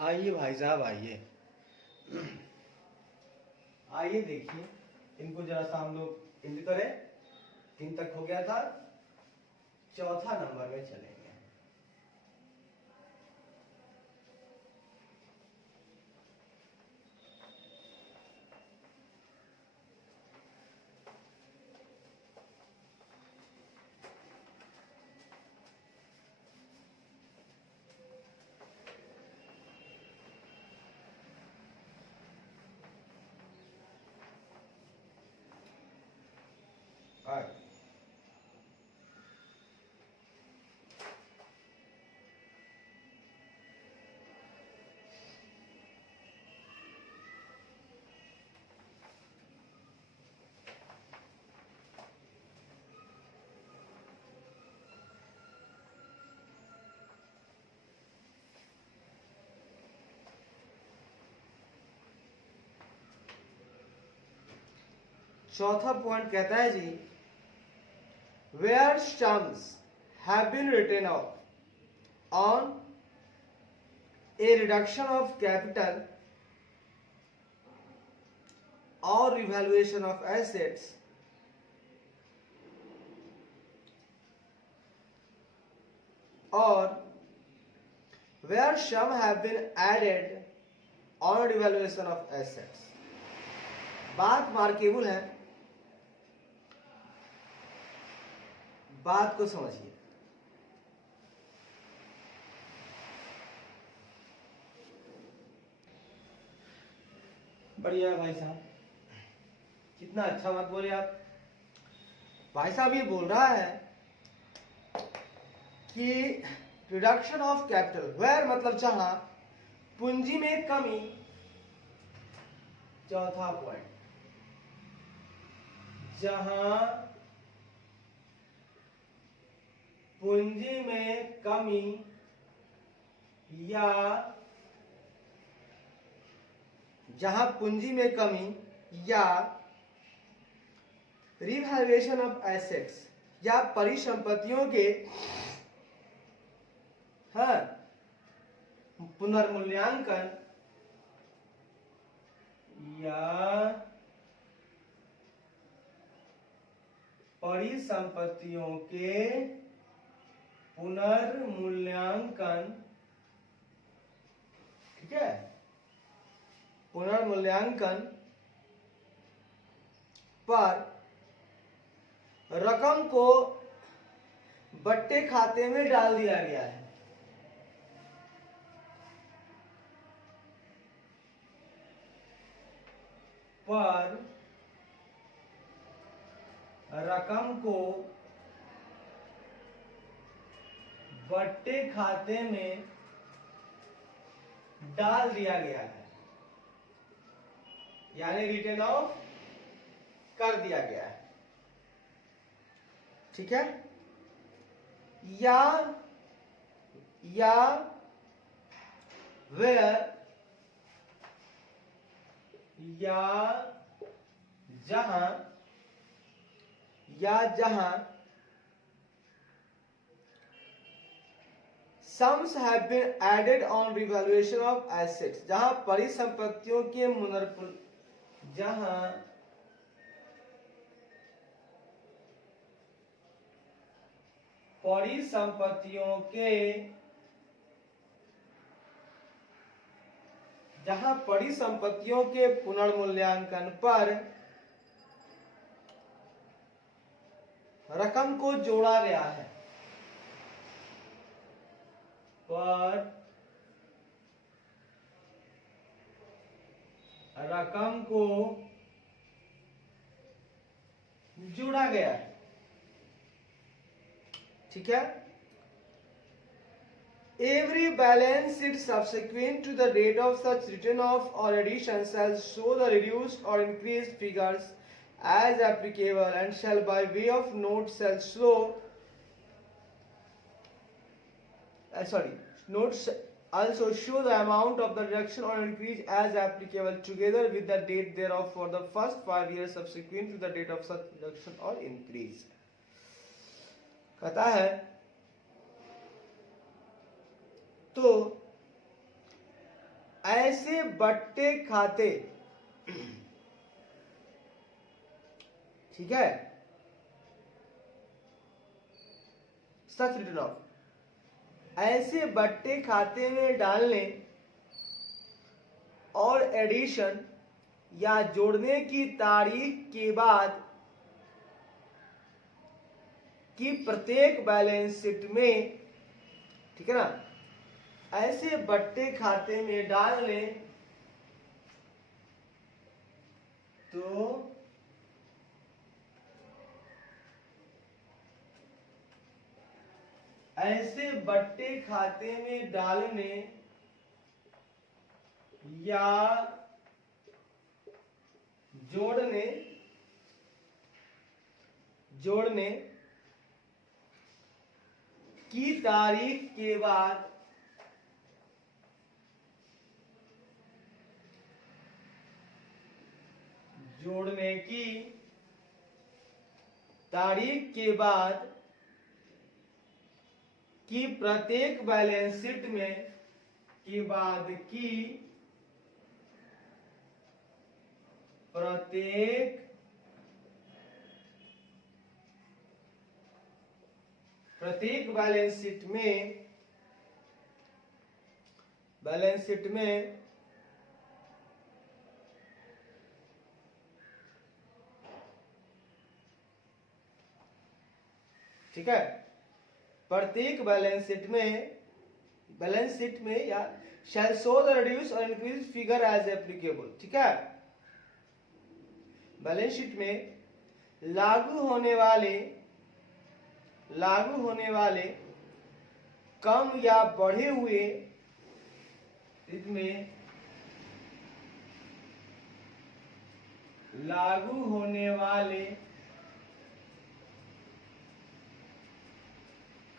आइए भाई साहब आइए। आइए देखिए, इनको जरा सा हम लोग इंट करें। 3 तक हो गया था, चौथा नंबर में चलेंगे। Alright. चौथा पॉइंट कहता है जी, where sums have been written off on a reduction of capital और रिवैल्यूएशन ऑफ एसेट्स और where some have been added on revaluation of assets। बात मार्केबल है, बात को समझिए। बढ़िया भाई साहब, कितना अच्छा बात बोले आप। भाई साहब ये बोल रहा है कि रिडक्शन ऑफ कैपिटल, वेयर मतलब जहां पूंजी में कमी। चौथा पॉइंट, जहां पूंजी में कमी या जहां पूंजी में कमी या रिवैल्यूएशन ऑफ एसेट्स या परिसंपत्तियों के पुनर्मूल्यांकन या परिसंपत्तियों के पुनर्मूल्यांकन, ठीक है, पुनर्मूल्यांकन पर रकम को बट्टे खाते में डाल दिया गया है। पर रकम को बट्टे खाते में डाल दिया गया है, यानी रिटर्न ऑफ कर दिया गया है, ठीक है। या वेयर या जहां sums have been added on revaluation of assets, जहां परिसंपत्तियों के परिसंपत्तियों के पुनर्मूल्यांकन पर रकम को जोड़ा गया है, पर रकम को जोड़ा गया है, ठीक है। Every balance sheet subsequent to the date of such return off or addition shall show the reduced or increased figures as applicable, and shall by way of note shall show notes also show the amount of the reduction or increase as applicable together with the date thereof for the first 5 years subsequent to the date of such reduction or increase। कहता है, तो ऐसे बट्टे खाते, ठीक है, सच return of, ऐसे बट्टे खाते में डालने और एडिशन या जोड़ने की तारीख के बाद कि प्रत्येक बैलेंस शीट में, ठीक है ना, ऐसे बट्टे खाते में डालने तो ऐसे बट्टे खाते में डालने या जोड़ने की तारीख के बाद जोड़ने की तारीख के बाद कि प्रत्येक बैलेंस शीट में के बाद की प्रत्येक बैलेंस शीट में ठीक है, प्रत्येक बैलेंस शीट में या shall show the reduce or increase figure as applicable, ठीक है, बैलेंस शीट में लागू होने वाले कम या बढ़े हुए, इसमें लागू होने वाले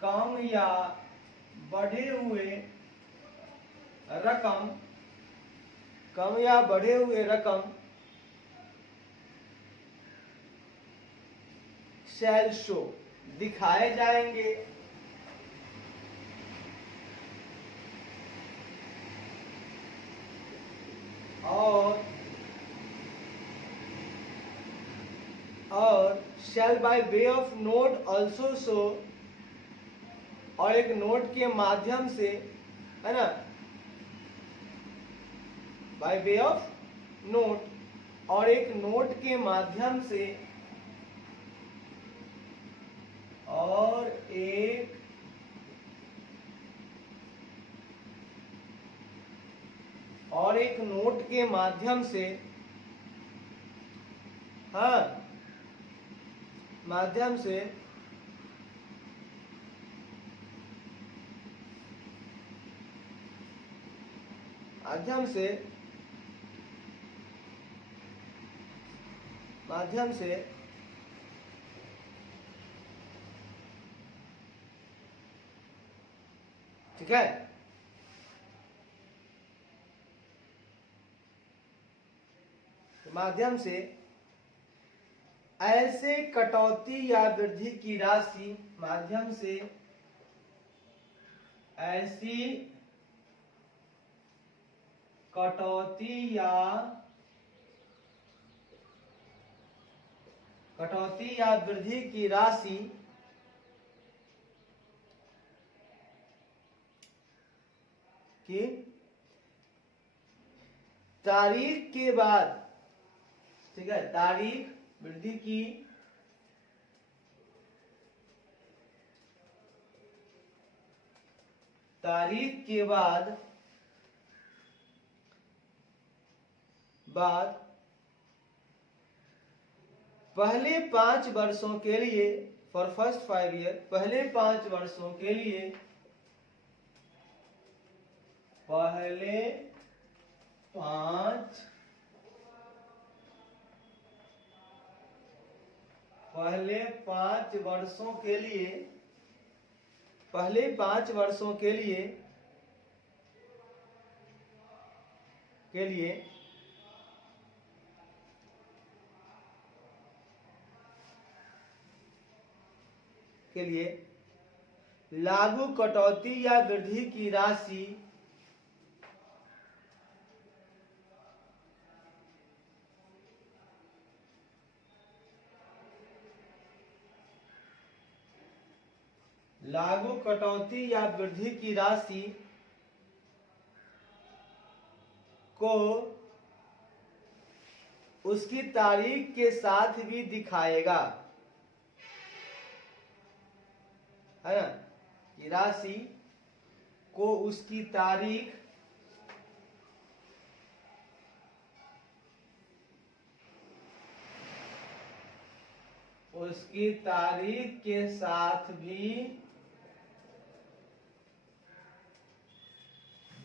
कम या बढ़े हुए रकम shall show दिखाए जाएंगे, और shall by way of note also show, और एक नोट के माध्यम से, है ना, बाय वे ऑफ नोट, और एक नोट के माध्यम से, और एक नोट के माध्यम से, हाँ, माध्यम से ठीक है, माध्यम से ऐसे कटौती या वृद्धि की राशि, माध्यम से ऐसी कटौती या वृद्धि की राशि की तारीख के बाद, ठीक है, तारीख वृद्धि की तारीख के बाद पहले 5 वर्षों के लिए, फॉर फर्स्ट 5 ईयर, पहले 5 वर्षों के लिए, पहले 5 वर्षों के लिए, पहले 5 वर्षों के लिए लागू कटौती या वृद्धि की राशि लागू कटौती या वृद्धि की राशि को उसकी तारीख के साथ भी दिखाएगा, है ना, कि राशि को उसकी तारीख के साथ भी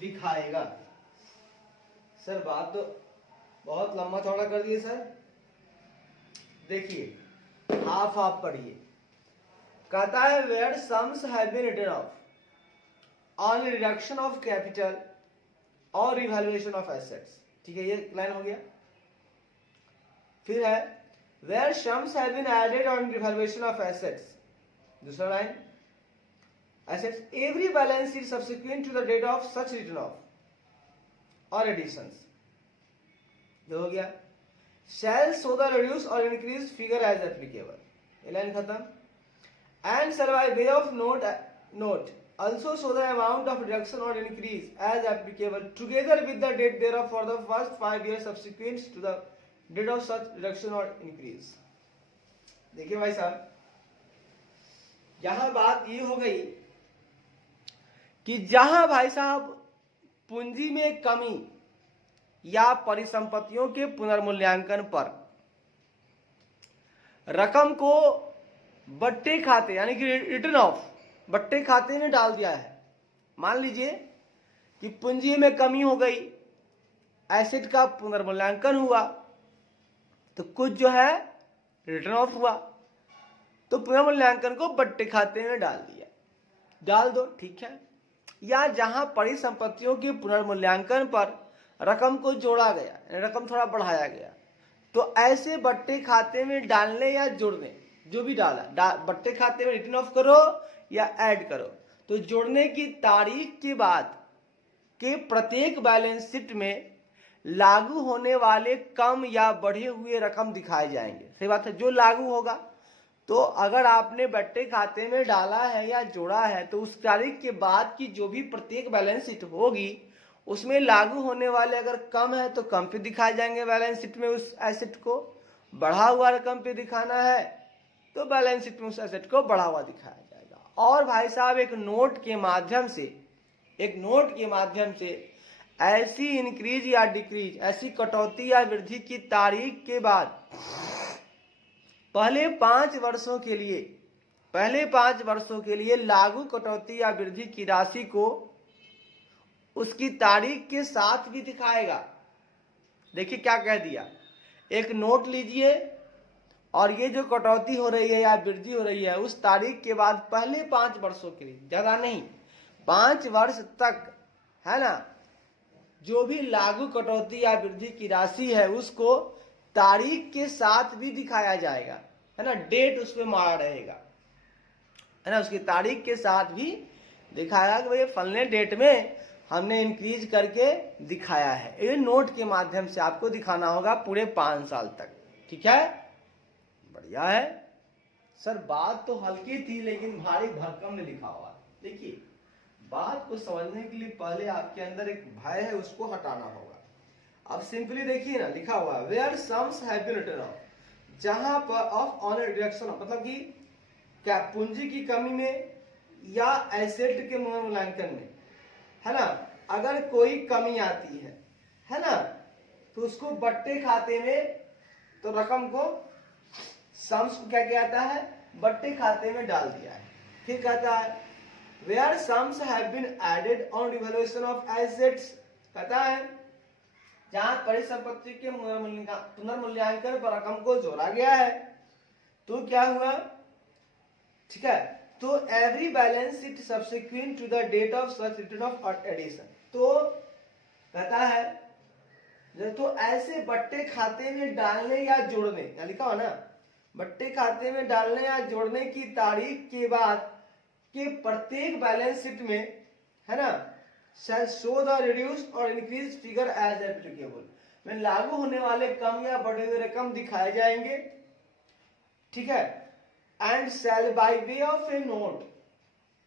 दिखाएगा। सर बात तो बहुत लंबा चौड़ा कर दिए सर। देखिए हाफ हाफ पढ़िए। कहता है where sums have been written off on reduction of capital और रिवैल्यूएशन ऑफ एसेट्स। ठीक है, ये लाइन हो गया। फिर है where sums have been added on revaluation of assets, दूसरा line assets every balance sheet subsequent to the date of such written off और एडिशंस, जो हो गया। शैल शो द रिड्यूस और इंक्रीज फिगर एज एप्लीकेबल, ये line खत्म। And shall by way of note also show the amount of reduction or increase as applicable together with the date thereof for the first 5 years subsequent to the date of such reduction or increase। देखिए भाई साहब, यहां बात ये हो गई कि जहां भाई साहब पूंजी में कमी या परिसंपत्तियों के पुनर्मूल्यांकन पर रकम को बट्टे खाते यानी कि रिटर्न ऑफ बट्टे खाते में डाल दिया है। मान लीजिए कि पूंजी में कमी हो गई, एसेट का पुनर्मूल्यांकन हुआ, तो कुछ जो है रिटर्न ऑफ हुआ, तो पुनर्मूल्यांकन को बट्टे खाते में डाल दिया, डाल दो, ठीक है। या जहां परिसंपत्तियों के पुनर्मूल्यांकन पर रकम को जोड़ा गया, रकम थोड़ा बढ़ाया गया, तो ऐसे बट्टे खाते में डालने या जोड़ने, जो भी डाला बट्टे खाते में रिटर्न ऑफ करो या ऐड करो, तो जोड़ने की तारीख के बाद के प्रत्येक बैलेंस शीट में लागू होने वाले कम या बढ़े हुए रकम दिखाए जाएंगे। सही बात है, जो लागू होगा। तो अगर आपने बट्टे खाते में डाला है या जोड़ा है, तो उस तारीख के बाद की जो भी प्रत्येक बैलेंस शीट होगी उसमें लागू होने वाले अगर कम है तो कम पे दिखाए जाएंगे बैलेंस शीट में उस एसेट को, बढ़ा हुआ रकम पे दिखाना है तो बैलेंस शीट में उस एसेट को बढ़ा हुआ दिखाया जाएगा। और भाई साहब एक नोट के माध्यम से ऐसी इंक्रीज या डिक्रीज, ऐसी कटौती या वृद्धि की तारीख के बाद पहले 5 वर्षों के लिए लागू कटौती या वृद्धि की राशि को उसकी तारीख के साथ भी दिखाएगा। देखिए क्या कह दिया, एक नोट लीजिए और ये जो कटौती हो रही है या वृद्धि हो रही है उस तारीख के बाद पहले 5 वर्षों के लिए, ज्यादा नहीं, 5 वर्ष तक, है ना, जो भी लागू कटौती या वृद्धि की राशि है उसको तारीख के साथ भी दिखाया जाएगा, है ना, डेट उसमें मारा रहेगा, है ना, उसकी तारीख के साथ भी दिखाया कि भाई फलने डेट में हमने इंक्रीज करके दिखाया है। ये नोट के माध्यम से आपको दिखाना होगा पूरे 5 साल तक, ठीक है, बढ़िया है। सर बात तो हल्की थी लेकिन भारी भरकम ने लिखा हुआ। देखिए बात को समझने के लिए पहले आपके अंदर एक भय है उसको हटाना होगा। अब सिंपली देखिए ना, लिखा हुआ है where sums have been written off, जहां पर ऑफ ऑन रिडक्शन, मतलब कि क्या पूंजी की कमी में या एसेट के मूल्यांकन में, है ना, अगर कोई कमी आती है ना, तो उसको बट्टे खाते में, तो रकम को सम्स को क्या कहता है, बट्टे खाते में डाल दिया है। फिर कहता है where sums have been added on revaluation of assets, कहता है जहां परिसंपत्ति के पुनर्मूल्यांकन पर रकम को जोड़ा गया है, तो क्या हुआ, ठीक है, तो every balance sheet subsequent to the date of such return of addition, तो कहता है तो ऐसे बट्टे खाते में डालने या जोड़ने, या लिखा हो ना, बट्टे खाते में डालने या जोड़ने की तारीख के बाद के प्रत्येक बैलेंस शीट में, है ना, shall show the reduced or increased figure as applicable, में लागू होने वाले कम या बढ़े हुए रकम दिखाए जाएंगे, ठीक है। And shall by way of a note,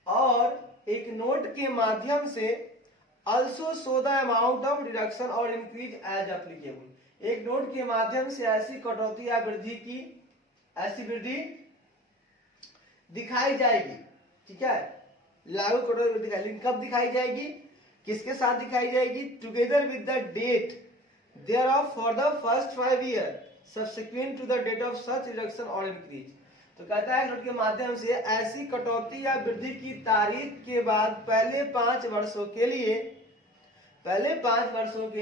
और एक नोट के माध्यम से also show the amount of reduction or increase as applicable. एक नोट के माध्यम से ऐसी कटौती या वृद्धि की ऐसी वृद्धि दिखाई जाएगी, ठीक है, लागू कटौती दिखाई, लेकिन कब दिखाई जाएगी, किसके साथ दिखाई जाएगी, together with the date thereof for the first 5 years subsequent to the date of such reduction or increase. तो कहता है नोट के माध्यम से ऐसी कटौती या वृद्धि की तारीख के बाद पहले 5 वर्षों के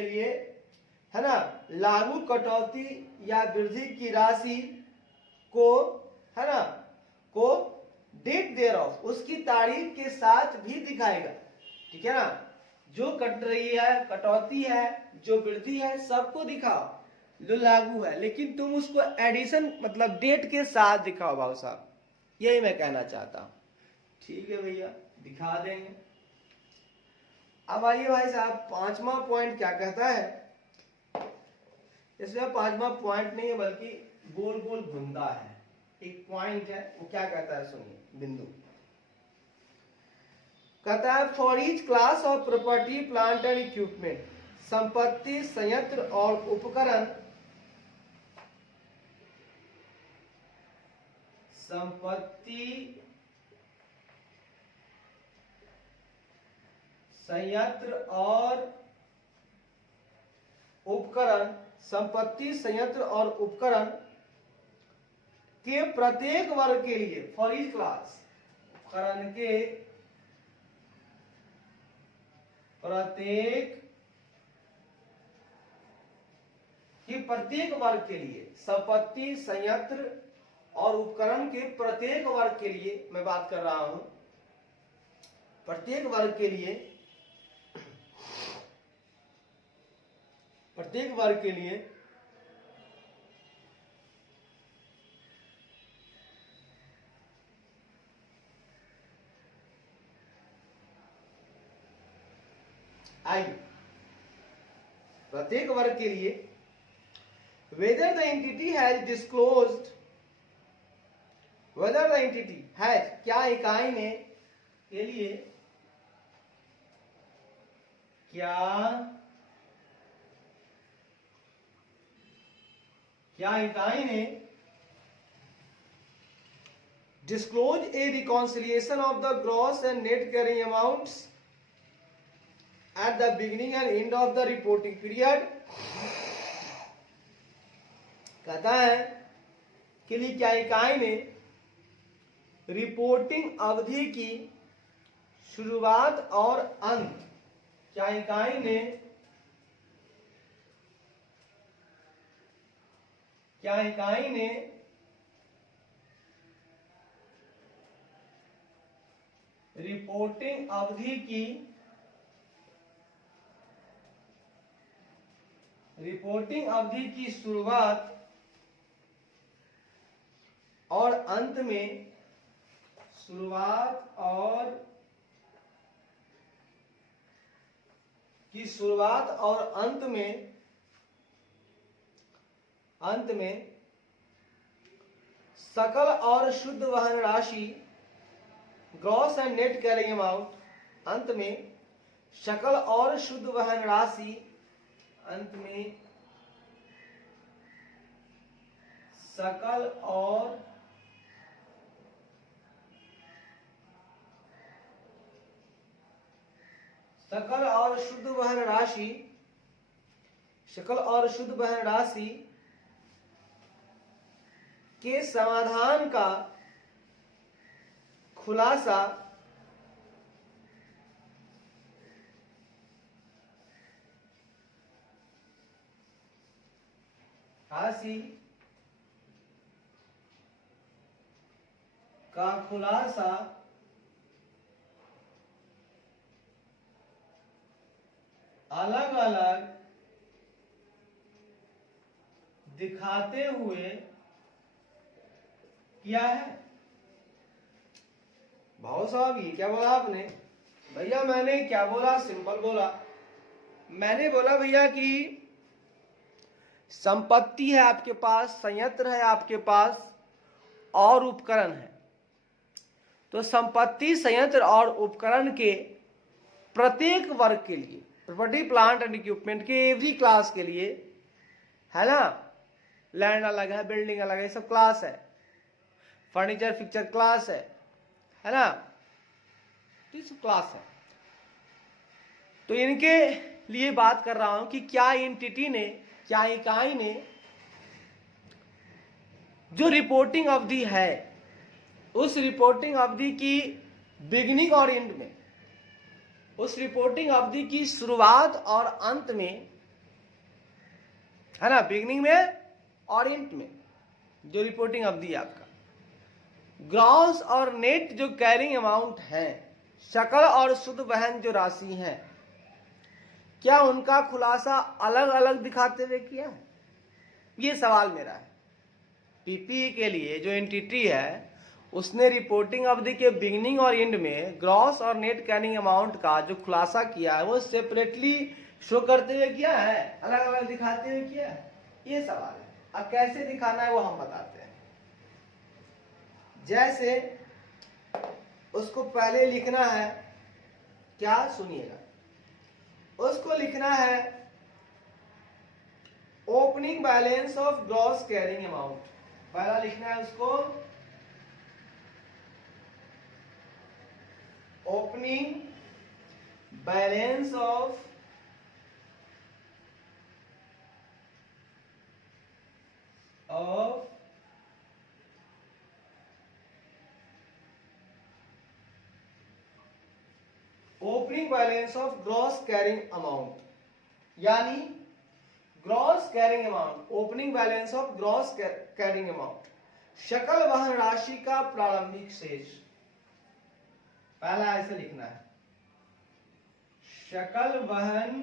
लिए है ना, लागू कटौती या वृद्धि की राशि को है ना को डेट देयर ऑफ उसकी तारीख के साथ भी दिखाएगा, ठीक है ना, जो कट रही है, कटौती है, जो वृद्धि है, सबको दिखाओ जो लागू है, लेकिन तुम उसको एडिशन मतलब डेट के साथ दिखाओ भाव साहब, यही मैं कहना चाहता हूं। ठीक है भैया, दिखा देंगे। अब आइए भाई साहब, पांचवा पॉइंट क्या कहता है, इसमें पांचवा पॉइंट नहीं है बल्कि गोल गोल घूमता है, एक पॉइंट है, वो क्या कहता है सुनिए, बिंदु कहता है for each class of property plant and equipment, संपत्ति, संयंत्र और उपकरण, संपत्ति, संयंत्र और उपकरण, संपत्ति, संयंत्र और उपकरण के प्रत्येक वर्ग के लिए, फॉर ईच क्लास, उपकरण के प्रत्येक वर्ग के लिए, संपत्ति, संयंत्र और उपकरण के प्रत्येक वर्ग के लिए मैं बात कर रहा हूं, प्रत्येक वर्ग के लिए, प्रत्येक वर्ग के लिए प्रत्येक वर्ग के लिए whether the entity has disclosed, whether the entity has, क्या इकाई ने के लिए, क्या इकाई ने disclose a reconciliation of the gross and net carrying amounts at the beginning and end of the reporting period, कहता है कि लिए क्या इकाई ने रिपोर्टिंग अवधि की शुरुआत और अंत, क्या इकाई ने रिपोर्टिंग अवधि की शुरुआत और अंत में, अंत में सकल और शुद्ध वहन राशि, gross and net carrying amount, अंत में सकल और शुद्ध वहन राशि, अंत में सकल और शुद्ध वहन राशि, सकल और शुद्ध वहन राशि के समाधान का खुलासा अलग अलग दिखाते हुए किया है। भाव साहब ये क्या बोला आपने? भैया मैंने क्या बोला, सिंपल बोला, मैंने बोला भैया कि संपत्ति है आपके पास, संयंत्र है आपके पास और उपकरण है। तो तो संपत्ति, संयंत्र और उपकरण के प्रत्येक वर्ग के लिए, प्रॉपर्टी, प्लांट एंड इक्विपमेंट के एवरी क्लास के लिए, है ना, लैंड अलग है, बिल्डिंग अलग है, सब क्लास है, फर्नीचर फिक्चर क्लास है ना, तो सब क्लास है। तो इनके लिए बात कर रहा हूं कि क्या एंटिटी ने, क्या इकाई ने जो रिपोर्टिंग अवधि है, उस रिपोर्टिंग अवधि की बिगिनिंग और एंड में, उस रिपोर्टिंग अवधि की शुरुआत और अंत में, है ना, बिगिनिंग में और एंड में जो रिपोर्टिंग अवधि है आपका, ग्रॉस और नेट जो कैरिंग अमाउंट है, सकल और शुद्ध वहन जो राशि है, क्या उनका खुलासा अलग अलग दिखाते हुए किया है? ये सवाल मेरा है। पीपीई के लिए जो एंटिटी है उसने रिपोर्टिंग अवधि के बिगिनिंग और एंड में ग्रॉस और नेट कैरिंग अमाउंट का जो खुलासा किया है वो सेपरेटली शो करते हुए किया है, अलग अलग दिखाते हुए किया है? ये सवाल है। अब कैसे दिखाना है वो हम बताते हैं। जैसे उसको पहले लिखना है, क्या, सुनिएगा, उसको लिखना है opening balance of gross carrying amount. पहला लिखना है उसको opening balance of opening balance of gross carrying amount, यानी gross carrying amount, opening balance of gross carrying amount, सकल वहन राशि का प्रारंभिक शेष। पहला ऐसे लिखना है, सकल वहन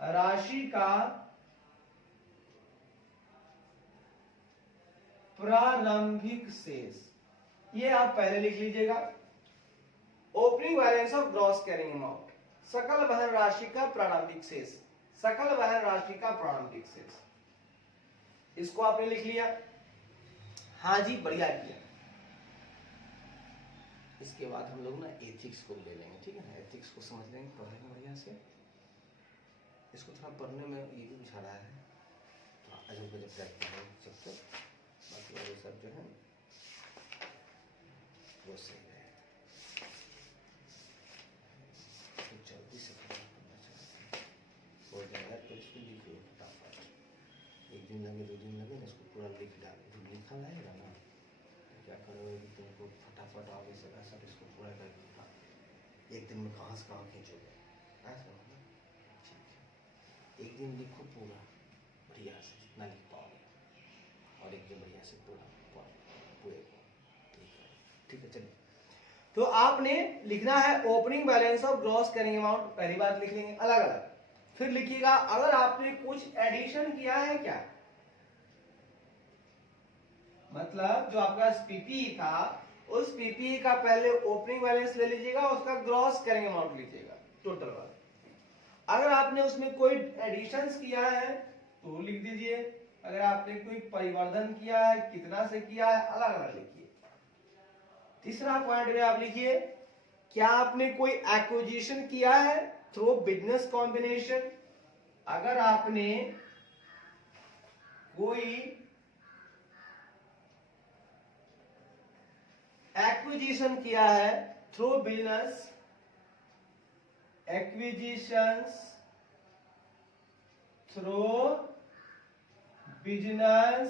राशि का प्रारंभिक शेष, ये आप पहले लिख लीजिएगा। Opening balance of gross carrying amount, सकल वहन राशि का प्रारंभिक शेष, सकल वहन राशि का प्रारंभिक शेष, इसको आपने लिख लिया। हाँ जी, बढ़िया किया। इसके बाद हम लोग ना एथिक्स को ले लेंगे, ठीक है ना, एथिक्स को समझ लेंगे, पढ़ेंगे बढ़िया से। इसको थोड़ा पढ़ने में ये भी बुझा रहा है, अजब गजब करते हैं सबसे, बाकी वाले सब जो है वो सही है। तो जल्दी से करना चाहिए, हो जाएगा तो इसको लिख लो फटाफट, एक दिन लगे, दो दिन लगे ना, इसको पूरा लिख डालो, लिखा रहेगा ना, क्या करोगे कि तुमको फटाफट आगे से ऐसा इसको पूरा कर, एक दिन में कहाँ से कहाँ खींचोगे, ऐसा होगा। एक दिन लिखो पूरा बढ़िया से, जितना लिख पाओगे, और एक दिन बढ़िया से पूरा पूरे को, ठीक है। चलिए, तो आपने लिखना है opening balance of gross carrying amount, पहली बात लिख लेंगे अलग अलग। फिर लिखिएगा अगर आपने कुछ एडिशन किया है क्या, मतलब जो आपका पीपीई था, उस पीपीई का पहले ओपनिंग बैलेंस ले लीजिएगा, उसका ग्रॉस कैरिंग अमाउंट लीजिएगा टोटल वाला। अगर आपने उसमें कोई एडिशंस किया है तो लिख दीजिए, अगर आपने कोई परिवर्धन किया है, कितना से किया है, अलग अलग लिखिए। तीसरा पॉइंट में आप लिखिए, क्या आपने कोई एक्विजिशन किया है थ्रू बिजनेस कॉम्बिनेशन। अगर आपने कोई एक्विजिशन किया है through business, acquisitions through business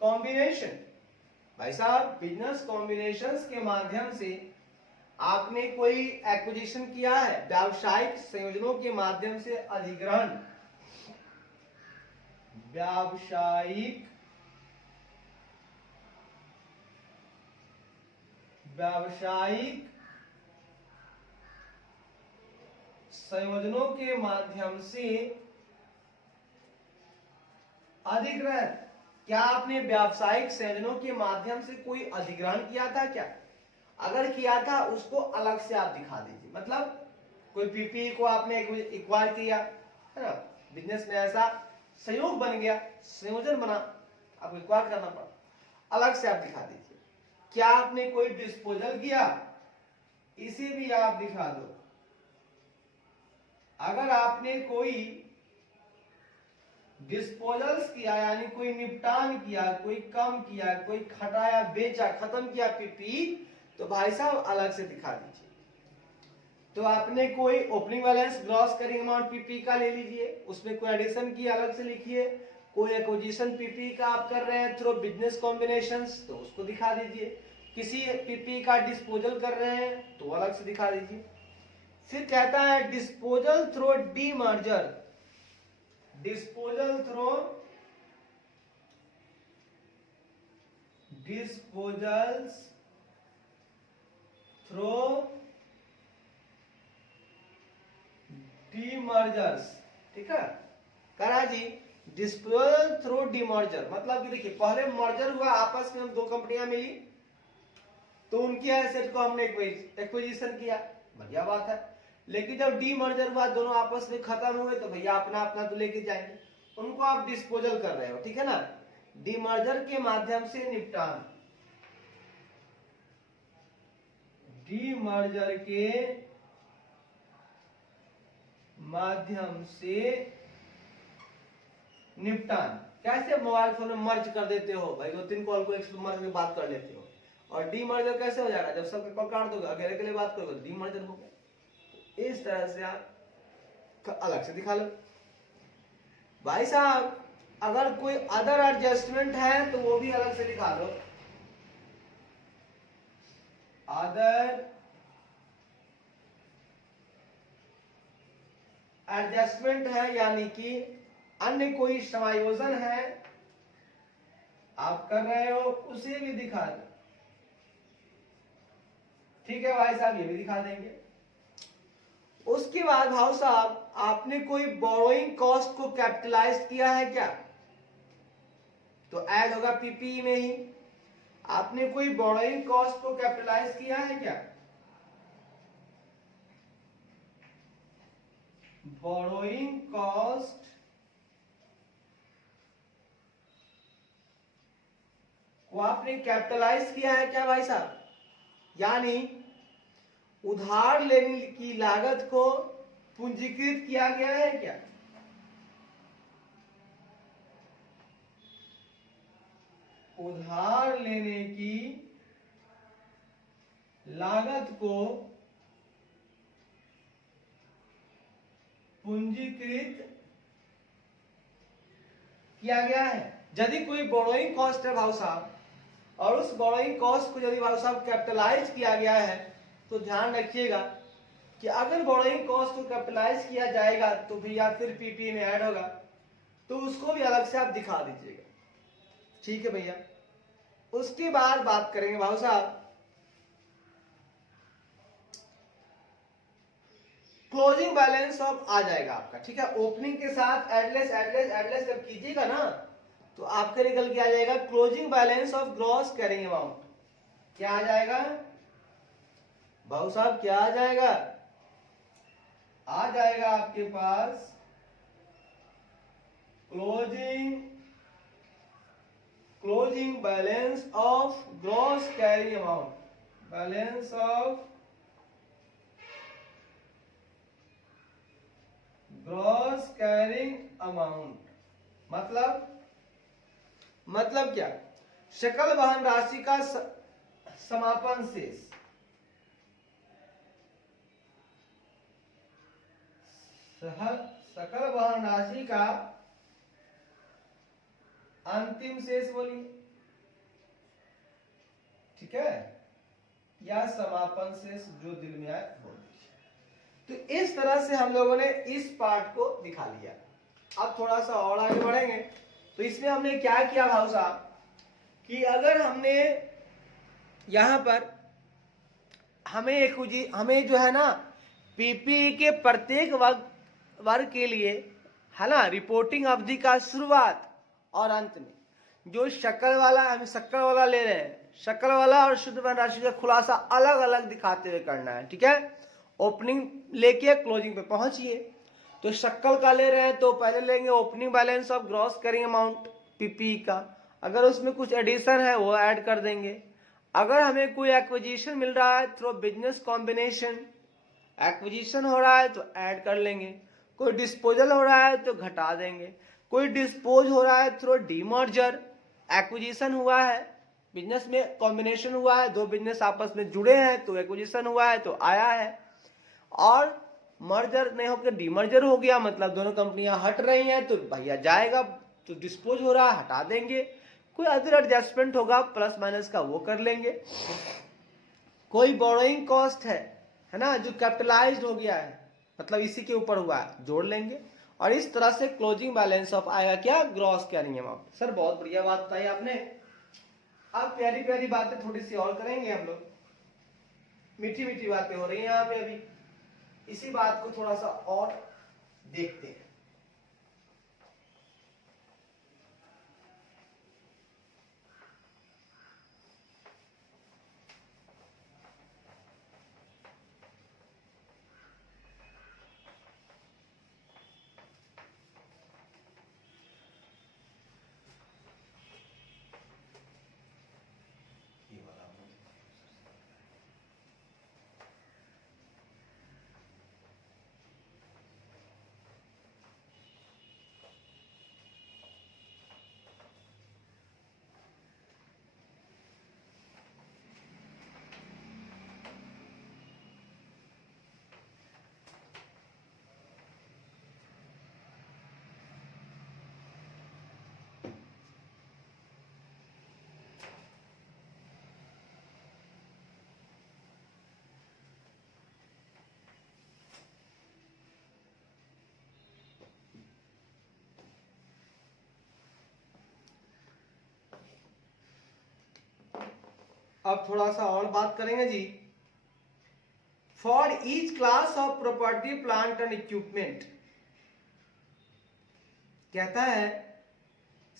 combination, भाई साहब बिजनेस कॉम्बिनेशंस के माध्यम से आपने कोई एक्विजिशन किया है, व्यावसायिक संयोजनों के माध्यम से अधिग्रहण, व्यावसायिक संयोजनों के माध्यम से अधिग्रहण, क्या आपने व्यावसायिक संयोजनों के माध्यम से कोई अधिग्रहण किया था क्या? अगर किया था उसको अलग से आप दिखा दीजिए, मतलब कोई पीपीई को आपने एक्वायर किया है ना, बिजनेस में ऐसा संयोग बन गया, संयोजन बना, आपको एक्वायर करना पड़ा, अलग से आप दिखा दीजिए। क्या आपने कोई डिस्पोजल किया, इसे भी आप दिखा दो। अगर आपने कोई डिस्पोजल्स किया यानी कोई निपटान किया, कोई कम किया, कोई खटाया, बेचा, खत्म किया पीपी, तो भाई साहब अलग से दिखा दीजिए। तो आपने कोई opening balance gross करिंग amount PP का ले लीजिए, उसमें कोई एडिशन की अलग से लिखिए। कोई एक्विजिशन पीपी का आप कर रहे हैं थ्रू बिजनेस कॉम्बिनेशंस, तो उसको दिखा दीजिए। किसी पीपी का डिस्पोजल कर रहे हैं तो अलग से दिखा दीजिए। फिर कहता है disposal through demerger, disposal through disposals through demergers, ठीक है। करा जी डिस्पोजल थ्रू डीमर्जर, मतलब कि देखिए पहले मर्जर हुआ, आपस में हम दो कंपनियां मिली, तो उनकी एसेट को हमने एक्विजिशन किया, बढ़िया बात है। लेकिन जब डीमर्जर हुआ, दोनों आपस में खत्म हुए, तो भैया अपना अपना तो लेके जाएंगे, उनको आप डिस्पोजल कर रहे हो, ठीक है ना। डीमर्जर के माध्यम से निपटान, डीमर्जर के माध्यम से निपटान। कैसे? मोबाइल फोन में मर्ज कर देते हो भाई, 2-3 कॉल को एक मर्ज में बात कर लेते हो। और डीमर्जर कैसे हो जाएगा? जब सबके कॉल काट दोगे, अकेले के लिए बात करोगे, डीमर्जर हो गया। इस तरह से आप अलग से दिखा लो। भाई साहब अगर कोई अदर एडजस्टमेंट है तो वो भी अलग से दिखा लो। अदर एडजस्टमेंट है यानी कि अन्य कोई समायोजन है आप कर रहे हो, उसे भी दिखा दो। ठीक है भाई साहब, ये भी दिखा देंगे। उसके बाद भाव साहब आपने कोई बोरोइंग कॉस्ट को कैपिटलाइज किया है क्या? तो ऐड होगा पीपी में ही। आपने कोई बोरोइंग कॉस्ट को कैपिटलाइज किया है क्या? बोरोइंग कॉस्ट को आपने कैपिटलाइज किया है क्या भाई साहब? यानी उधार लेने की लागत को पूंजीकृत किया गया है क्या? उधार लेने की लागत को पूंजीकृत किया गया है। यदि कोई बोरोइंग कॉस्ट है भाव साहब, और उस बोरोइंग कॉस्ट को यदि भाव साहब कैपिटलाइज किया गया है, तो ध्यान रखिएगा कि अगर बोरोइंग कॉस्ट को कैपिटलाइज किया जाएगा तो भी या फिर पीपी में ऐड होगा, तो उसको भी अलग से आप दिखा दीजिएगा। ठीक है भैया। उसके बाद बात करेंगे भाव साहब क्लोजिंग बैलेंस ऑफ आ जाएगा आपका, ठीक है। ओपनिंग के साथ एडलेस एडलेस एडलेस जब कीजिएगा ना, तो आपका निकल के आ जाएगा closing balance of gross carrying amount. क्या आ जाएगा भाऊ साहब? क्या आ जाएगा? आ जाएगा आपके पास closing balance of gross carrying amount, balance of gross carrying amount. मतलब क्या? सकल वहन राशि का समापन शेष, सकल वहन राशि का अंतिम शेष बोलिए, ठीक है, या समापन शेष, जो दिल में आए बोल दीजिए। तो इस तरह से हम लोगों ने इस पार्ट को दिखा लिया। अब थोड़ा सा और आगे बढ़ेंगे। तो इसमें हमने क्या किया भाव साहब कि अगर हमने यहां पर हमें जो है ना पीपी के प्रत्येक वर्ग के लिए है ना रिपोर्टिंग अवधि का शुरुआत और अंत में जो शक्ल वाला हम शक्ल वाला ले रहे हैं, शक्ल वाला और शुद्ध वहन राशि का खुलासा अलग अलग दिखाते हुए करना है, ठीक है। ओपनिंग लेके क्लोजिंग पे पहुंचिए। तो शक्ल का ले रहे हैं तो पहले लेंगे opening balance of gross carrying amount PP का, अगर उसमें कुछ एडिशन है वो ऐड कर देंगे। अगर हमें कोई एक्विजिशन मिल रहा है थ्रू बिजनेस कॉम्बिनेशन, एक्विजिशन हो रहा है तो ऐड कर लेंगे, कोई डिस्पोजल हो रहा है तो घटा देंगे, कोई डिस्पोज हो रहा है थ्रू डीमर्जर, एक्विजिशन हुआ है, बिजनेस में कॉम्बिनेशन हुआ है, दो बिजनेस आपस में जुड़े हैं तो एक्विजिशन हुआ है तो आया है, और मर्जर नहीं होकर डीमर्जर हो गया मतलब दोनों कंपनियां हट रही हैं तो भैया जाएगा, तो डिस्पोज हो रहा है हटा देंगे, कोई अदर एडजस्टमेंट होगा प्लस माइनस का वो कर लेंगे, कोई बोरोइंग कॉस्ट है ना, जो कैपिटलाइज्ड हो गया है मतलब इसी के ऊपर हुआ है जोड़ लेंगे, और इस तरह से क्लोजिंग बैलेंस ऑफ आएगा क्या, ग्रॉस कैरिंग अमाउंट। सर बहुत बढ़िया बात बताई आपने। अब प्यारी प्यारी बातें थोड़ी सी और करेंगे हम लोग, मीठी मीठी बातें हो रही हैं यहाँ पे अभी, इसी बात को थोड़ा सा और देखते हैं। अब थोड़ा सा और बात करेंगे जी। For each class of property plant and equipment, कहता है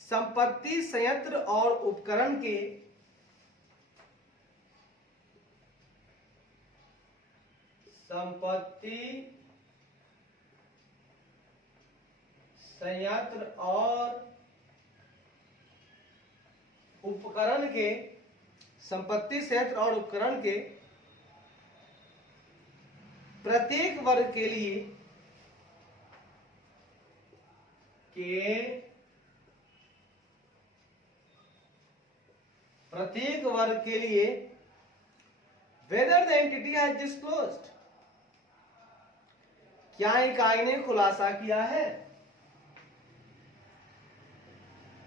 संपत्ति संयंत्र और उपकरण के संपत्ति संयंत्र और उपकरण के संपत्ति संयंत्र और उपकरण के प्रत्येक वर्ग के लिए whether the entity has disclosed, क्या इकाई ने खुलासा किया है,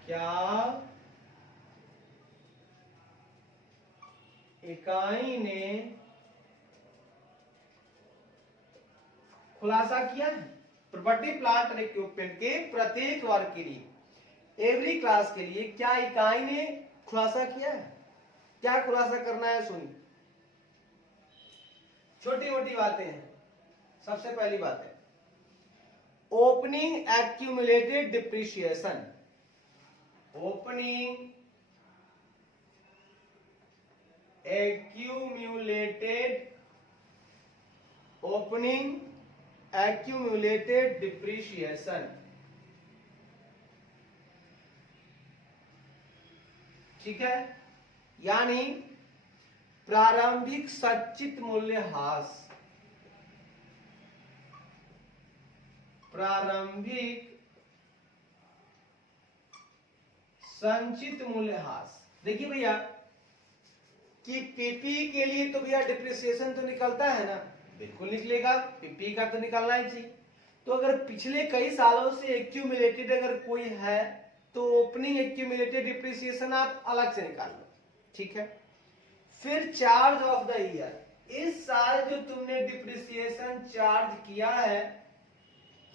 क्या इकाई ने खुलासा किया है प्रॉपर्टी प्लांट एंड इक्विपमेंट के प्रत्येक वर्ग के लिए, एवरी क्लास के लिए क्या इकाई ने खुलासा किया है। क्या खुलासा करना है सुनिए, छोटी मोटी बातें हैं। सबसे पहली बात है opening accumulated depreciation, opening accumulated depreciation, ठीक है, यानी प्रारंभिक संचित मूल्यह्रास, प्रारंभिक संचित मूल्यह्रास। देखिए भैया कि पीपी के लिए तो भैया डिप्रिसिएशन तो निकलता है ना, बिल्कुल निकलेगा, पीपी का तो निकलना ही चाहिए। तो अगर पिछले कई सालों से एक्यूमुलेटेड अगर कोई है तो ओपनिंग एक्यूमुलेटेड डिप्रिसिएशन आप अलग से निकाल लो, ठीक है। फिर चार्ज ऑफ द ईयर, इस साल जो तुमने डिप्रिसिएशन चार्ज किया है,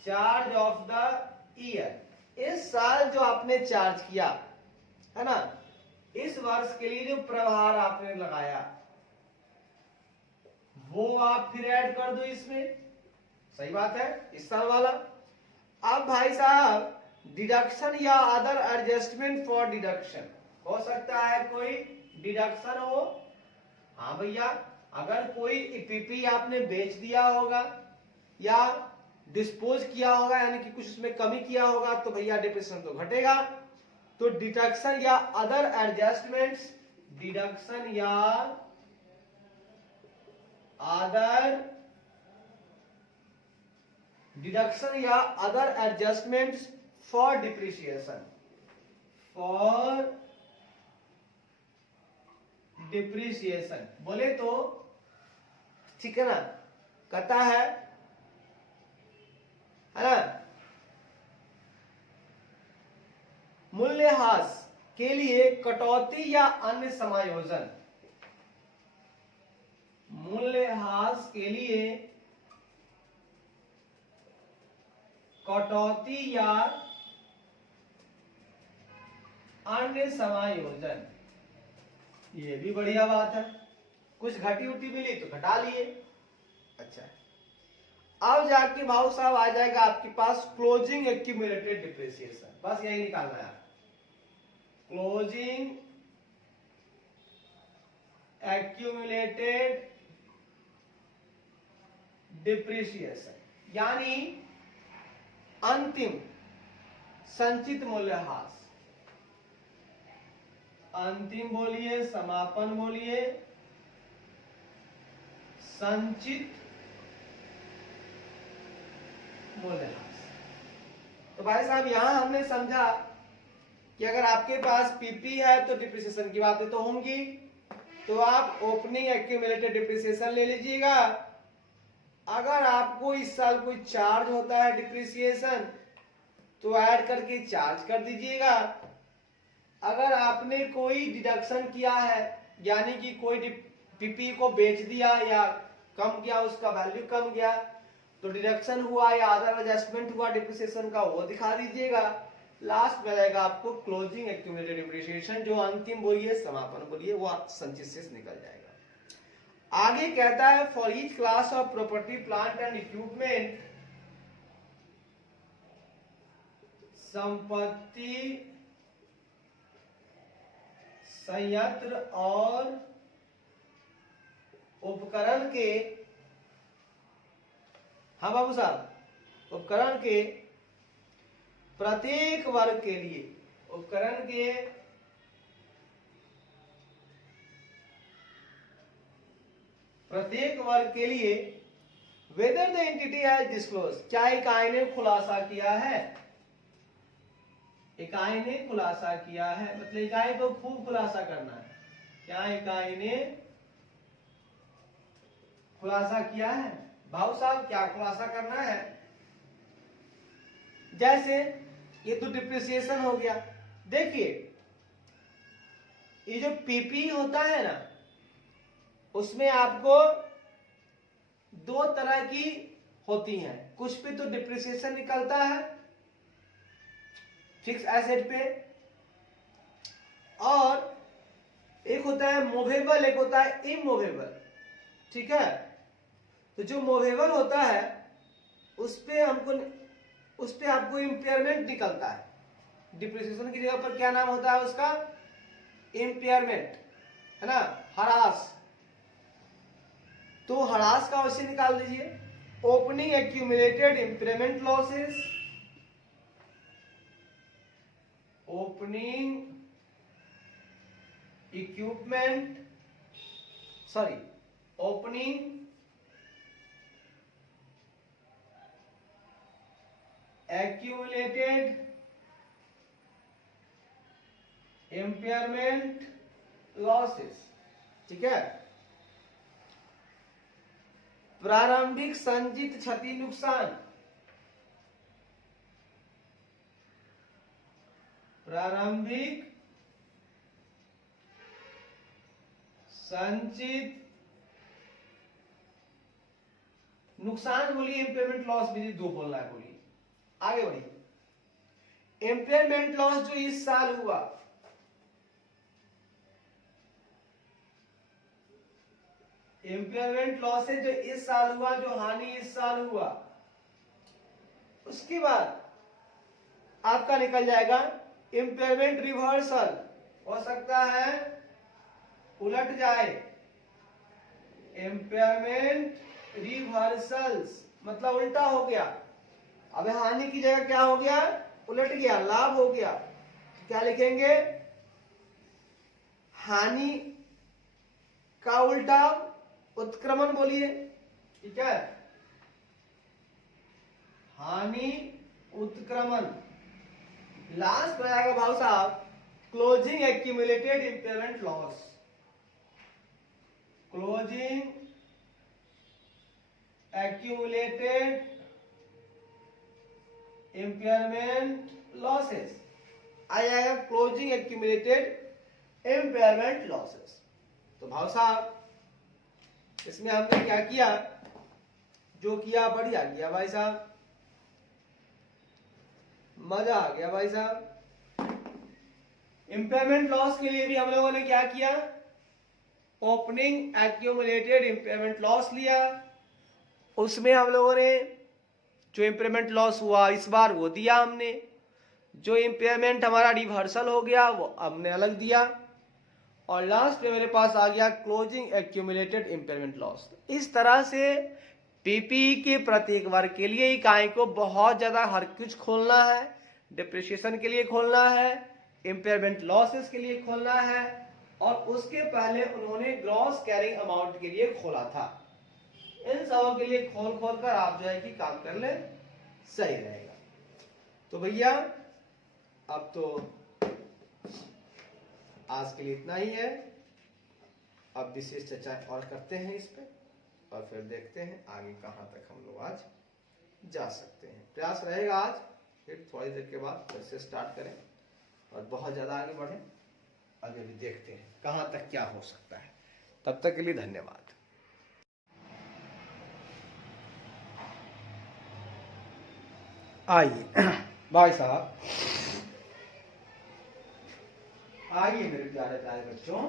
चार्ज ऑफ द ईयर, इस साल जो आपने चार्ज किया है ना, इस वर्ष के लिए जो प्रभार आपने लगाया वो आप फिर ऐड कर दो इसमें, सही बात है, इस साल वाला। अब भाई साहब डिडक्शन या अदर एडजस्टमेंट फॉर डिडक्शन, हो सकता है कोई डिडक्शन हो, हाँ भैया, अगर कोई पीपी आपने बेच दिया होगा या डिस्पोज किया होगा यानी कि कुछ उसमें कमी किया होगा तो भैया डिप्रिसिएशन तो घटेगा। तो डिडक्शन या अदर एडजस्टमेंट्स, डिडक्शन या अदर एडजस्टमेंट्स फॉर डिप्रिसिएशन, बोले तो ठीक है ना, कहता है ना, मूल्यह्रास के लिए कटौती या अन्य समायोजन, मूल्यह्रास के लिए कटौती या अन्य समायोजन, ये भी बढ़िया बात है। कुछ घटी उठी मिली तो घटा लिए। अच्छा, अब जाके भाव साहब आ जाएगा आपके पास क्लोजिंग एक्यूमुलेटेड डिप्रिसिएशन, बस यही निकालना है, क्लोजिंग एक्यूमुलेटेड डिप्रिसिएशन, यानी अंतिम संचित मूल्यह्रास, अंतिम बोलिए, समापन बोलिए, संचित मूल्यह्रास। तो भाई साहब यहां हमने समझा कि अगर आपके पास पीपी है तो डिप्रिसिएशन की बातें तो होंगी, तो आप ओपनिंग एक्यूमुलेटेड डिप्रिसिएशन ले लीजिएगा। अगर आपको इस साल कोई चार्ज होता है डिप्रिसिएशन तो ऐड करके चार्ज कर दीजिएगा। अगर आपने कोई डिडक्शन किया है, यानी कि कोई पीपी को बेच दिया या कम किया, उसका वैल्यू कम गया, तो डिडक्शन हुआ या अदर एडजस्टमेंट हुआ डिप्रिसिएशन का, वो दिखा दीजिएगा। लास्ट में रहेगा आपको क्लोजिंग एक्यूमुलेटेड डिप्रिसिएशन, जो अंतिम बोलिए, समापन बोलिए, वो संचित से निकल जाएगा। आगे कहता है for each class of property plant and equipment, संपत्ति, संयंत्र और उपकरण के, हाँ बाबू साहब, उपकरण के प्रत्येक वर्ग के लिए, उपकरण के प्रत्येक वर्ग के लिए whether the entity has disclose, क्या इकाई ने खुलासा किया है, इकाई ने खुलासा किया है, मतलब इकाई को खूब खुलासा करना है, क्या इकाई ने खुलासा किया है। भाऊ साहब क्या खुलासा करना है, जैसे ये तो डिप्रिसिएशन हो गया। देखिए ये जो पीपी होता है ना, उसमें आपको दो तरह की होती हैं, कुछ पे तो डिप्रिसिएशन निकलता है फिक्स एसेट पे, और एक होता है मूवेबल, एक होता है इमूवेबल, ठीक है। तो जो मूवेबल होता है उस पे आपको इम्पेयरमेंट निकलता है, डिप्रिसिएशन की जगह पर क्या नाम होता है उसका, इम्पेयरमेंट, है ना, ह्रास। तो ह्रास का वैसे निकाल दीजिए, opening accumulated impairment losses, opening equipment, sorry opening accumulated impairment losses, ठीक है। प्रारंभिक संचित क्षति नुकसान, प्रारंभिक संचित नुकसान बोलिए, इम्पेयरमेंट लॉस भी दो बोलना है, बोलिए आगे बढ़िए। इम्पेयरमेंट लॉस जो इस साल हुआ, इम्पेयरमेंट लॉस है जो इस साल हुआ, जो हानि इस साल हुआ, उसके बाद आपका निकल जाएगा इम्पेयरमेंट रिवर्सल, हो सकता है उलट जाए, इम्पेयरमेंट रिवर्सल्स मतलब उल्टा हो गया, अब हानि की जगह क्या हो गया, उलट गया, लाभ हो गया, क्या लिखेंगे? हानि का उल्टा उत्क्रमण बोलिए, ठीक है, हानि उत्क्रमण। लास्ट में आएगा भाव साहब closing accumulated impairment loss, closing accumulated impairment losses, आएगा क्लोजिंग एक्यूमुलेटेड इम्पेयरमेंट लॉसेस। तो भाव साहब इसमें हमने क्या किया? जो किया बढ़िया किया भाई साहब, मजा आ गया भाई साहब। इम्पेयरमेंट लॉस के लिए भी हम लोगों ने क्या किया? ओपनिंग एक्यूमुलेटेड इम्पेयरमेंट लॉस लिया, उसमें हम लोगों ने जो इम्पेयरमेंट लॉस हुआ इस बार वो दिया हमने, जो इम्पेयरमेंट हमारा रिवर्सल हो गया वो हमने अलग दिया, और लास्ट में मेरे पास आ गया क्लोजिंग एक्यूमुलेटेड इम्पेयरमेंट लॉस। इस तरह से पीपीई के प्रत्येक वर्ग के लिए इकाई को बहुत ज्यादा हर कुछ खोलना है, डिप्रिसिएशन के लिए खोलना है, इम्पेयरमेंट लॉसेस के लिए खोलना है, और उसके पहले उन्होंने ग्रॉस कैरिंग अमाउंट के लिए खोला था। इन सबों के लिए खोल खोल कर आप जो है कि काम कर ले, सही रहेगा। तो भैया अब तो आज के लिए इतना ही है, अब विशेष चर्चा और करते हैं इस पे, और फिर देखते हैं आगे कहां तक हम लोग आज जा सकते हैं। प्रयास रहेगा आज फिर थोड़ी देर के बाद फिर से स्टार्ट करें और बहुत ज्यादा आगे बढ़ें, आगे भी देखते हैं कहां तक क्या हो सकता है। तब तक के लिए धन्यवाद। आइए भाई साहब, आइए मेरे प्यारे प्यारे बच्चों,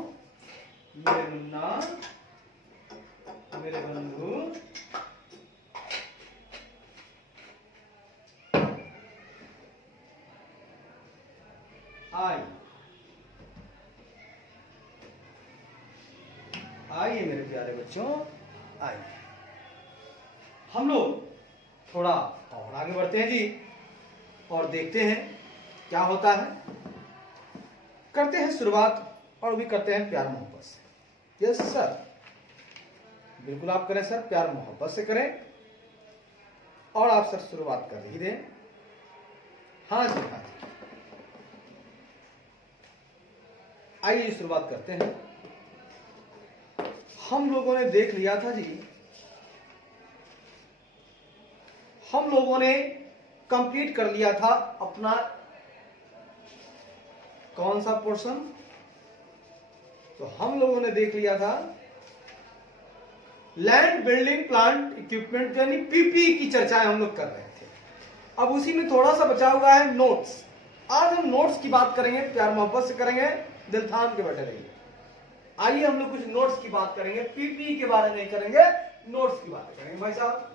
मेरे मुन्ना, मेरे बंधु, आइए मेरे प्यारे बच्चों, आइए हम लोग थोड़ा और आगे बढ़ते हैं जी, और देखते हैं क्या होता है। करते हैं शुरुआत, और भी करते हैं प्यार मोहब्बत से। यस सर, बिल्कुल आप करें सर, प्यार मोहब्बत से करें, और आप सर शुरुआत कर ही दें। हाँ जी हाँ जी, आइए शुरुआत करते हैं। हम लोगों ने देख लिया था जी, हम लोगों ने कंप्लीट कर लिया था अपना कौन सा पोर्शन? तो हम लोगों ने देख लिया था लैंड बिल्डिंग प्लांट इक्विपमेंट, यानी पीपीई की चर्चाएं हम लोग कर रहे थे। अब उसी में थोड़ा सा बचा हुआ है नोट्स। आज हम नोट्स की बात करेंगे, प्यार मोहब्बत से करेंगे, दिल थाम के बैठे रहिए। आइए हम लोग कुछ नोट्स की बात करेंगे, पीपीई के बारे में करेंगे, नोट्स की बात करेंगे भाई साहब।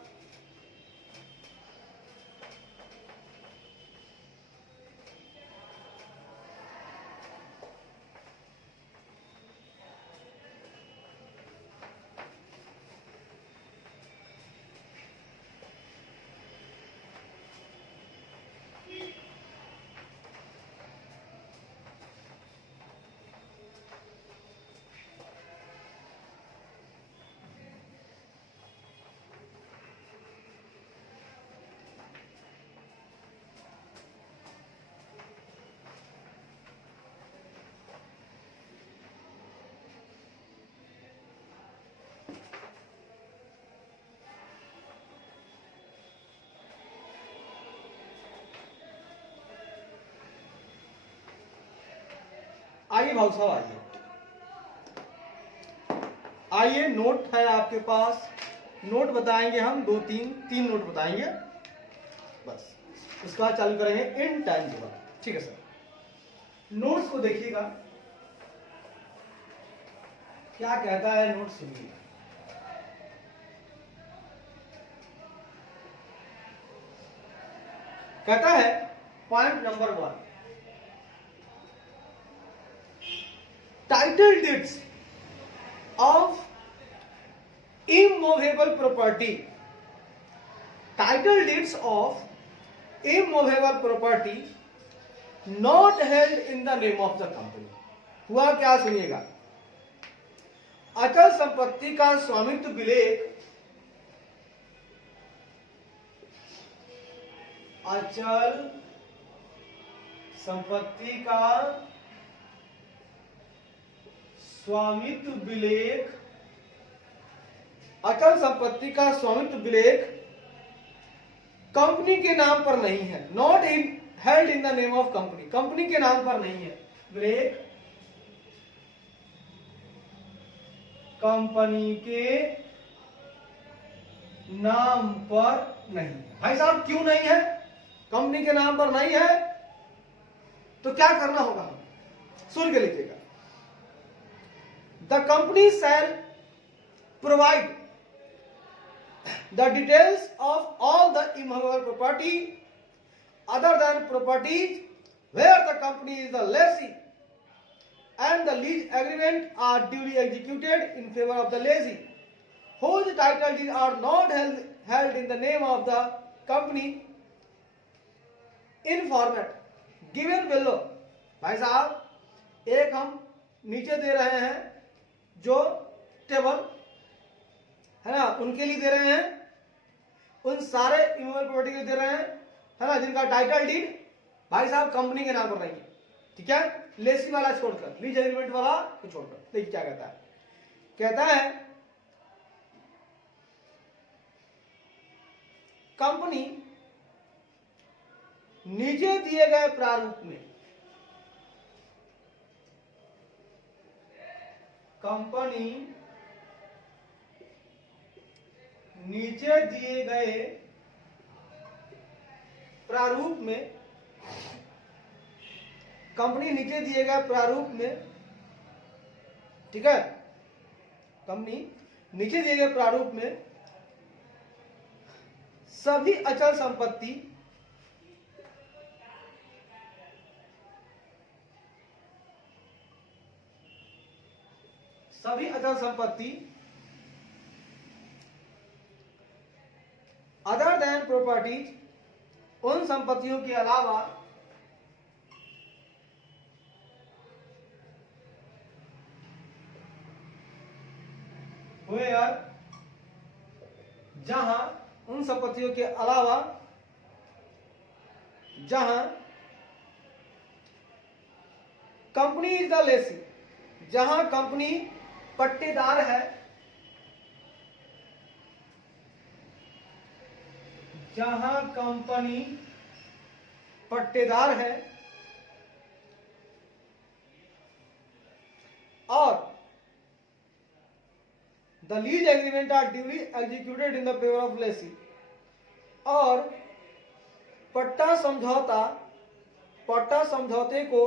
आइए भाव साहब, आइए नोट है आपके पास, नोट बताएंगे हम, तीन नोट बताएंगे बस, उसके बाद चालू करेंगे इनटैंजिबल। ठीक है सर, नोट्स को देखिएगा क्या कहता है, नोट सुनिए। कहता है point number 1, title deeds of immovable property, title deeds of immovable property not held in the name of the company. हुआ क्या, सुनिएगा। अचल संपत्ति का स्वामित्व विलेख अचल संपत्ति का स्वामित्व विलेख, अचल संपत्ति का स्वामित्व विलेख कंपनी के नाम पर नहीं है। Not in held in the name of company, company के नाम पर नहीं है। विलेख कंपनी के नाम पर नहीं है। भाई साहब क्यों नहीं है, कंपनी के नाम पर नहीं है, तो क्या करना होगा, सुन के लिखिएगा। The company shall provide the details of all the immovable property other than properties where the company is the lessee and the lease agreement are duly executed in favor of the lessee whose title deeds are not held in the name of the company in format given below। भाई साहब एक हम नीचे दे रहे हैं जो table है ना, उनके लिए दे रहे हैं, उन सारे इमूवेबल प्रॉपर्टी के लिए दे रहे हैं, है ना, जिनका टाइटल डीड भाई साहब कंपनी के नाम पर नहीं है। ठीक है, लेसी वाला छोड़कर, लीज एग्रीमेंट वाला को छोड़कर। देखिए क्या कहता है, कहता है कंपनी नीचे दिए गए प्रारूप में, कंपनी नीचे दिए गए प्रारूप में, कंपनी नीचे दिए गए प्रारूप में, ठीक है, कंपनी नीचे दिए गए प्रारूप में सभी अचल संपत्ति अदर देन प्रॉपर्टीज, उन संपत्तियों के अलावा वेयर, जहां, उन संपत्तियों के अलावा जहां कंपनी इज द लेसी, जहां कंपनी पट्टेदार है, जहां कंपनी पट्टेदार है और the lease agreement are duly executed in the favour of lessee, और पट्टा समझौते को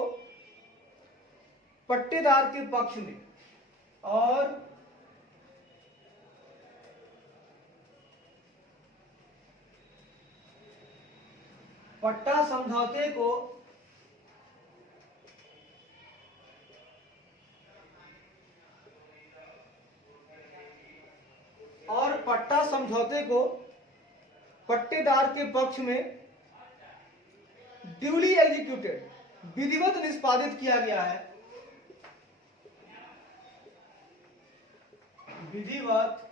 पट्टेदार के पक्ष में, और पट्टा समझौते को पट्टेदार के पक्ष में ड्यूली एग्जीक्यूटेड, विधिवत निष्पादित किया गया है, विधिवत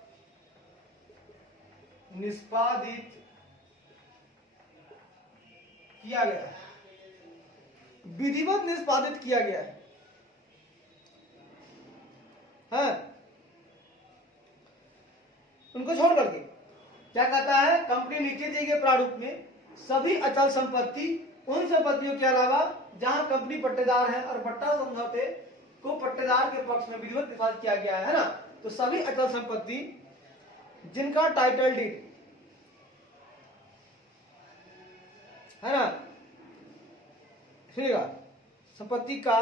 निष्पादित किया गया है, विधिवत निष्पादित किया गया है, उनको छोड़ करके क्या कहता है, कंपनी नीचे दिए गए प्रारूप में सभी अचल संपत्ति, उन संपत्तियों के अलावा जहां कंपनी पट्टेदार है और पट्टा समझौते को पट्टेदार के पक्ष में विधिवत निष्पादित किया गया है ना, तो सभी अचल संपत्ति जिनका टाइटल डीड है ना, सुनिएगा, संपत्ति का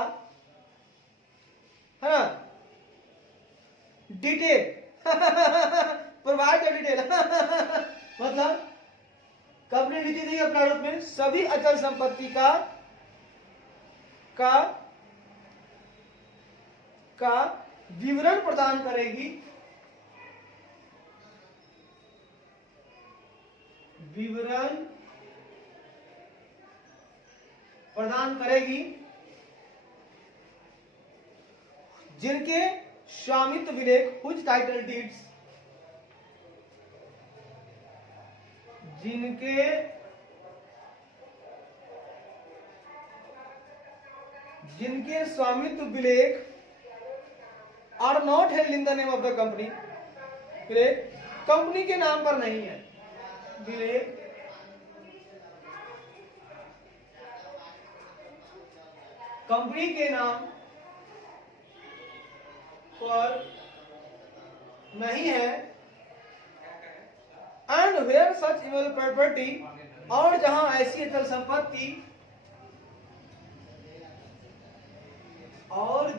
है ना डिटेल प्रोवाइड डिटेल मतलब कंपनी नीति दी गई प्रारूप में सभी अचल संपत्ति का विवरण प्रदान करेगी, विवरण प्रदान करेगी जिनके स्वामित्व विलेख हुज टाइटल डीड्स, जिनके स्वामित्व विलेख are not held in the name of the company, विलेख कंपनी के नाम पर नहीं है, विलेख कंपनी के नाम पर नहीं है, and where such immovable property, और जहां ऐसी अचल संपत्ति, और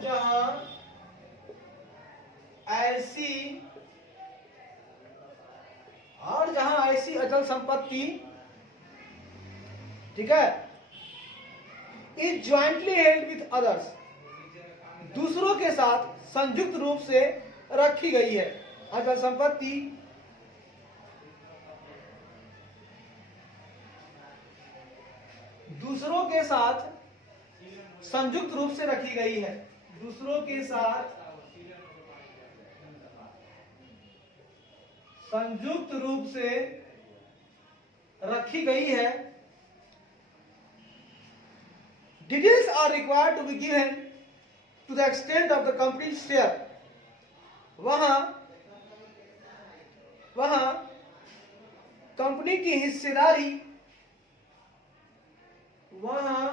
जहां ऐसी अचल संपत्ति, ठीक है, is jointly held with others, दूसरों के साथ संयुक्त रूप से रखी गई है। अचल संपत्ति दूसरों के साथ संयुक्त रूप से रखी गई है, दूसरों के साथ संयुक्त रूप से रखी गई है। Details are required to be given to the extent of the company share, वहां कंपनी की हिस्सेदारी, वहां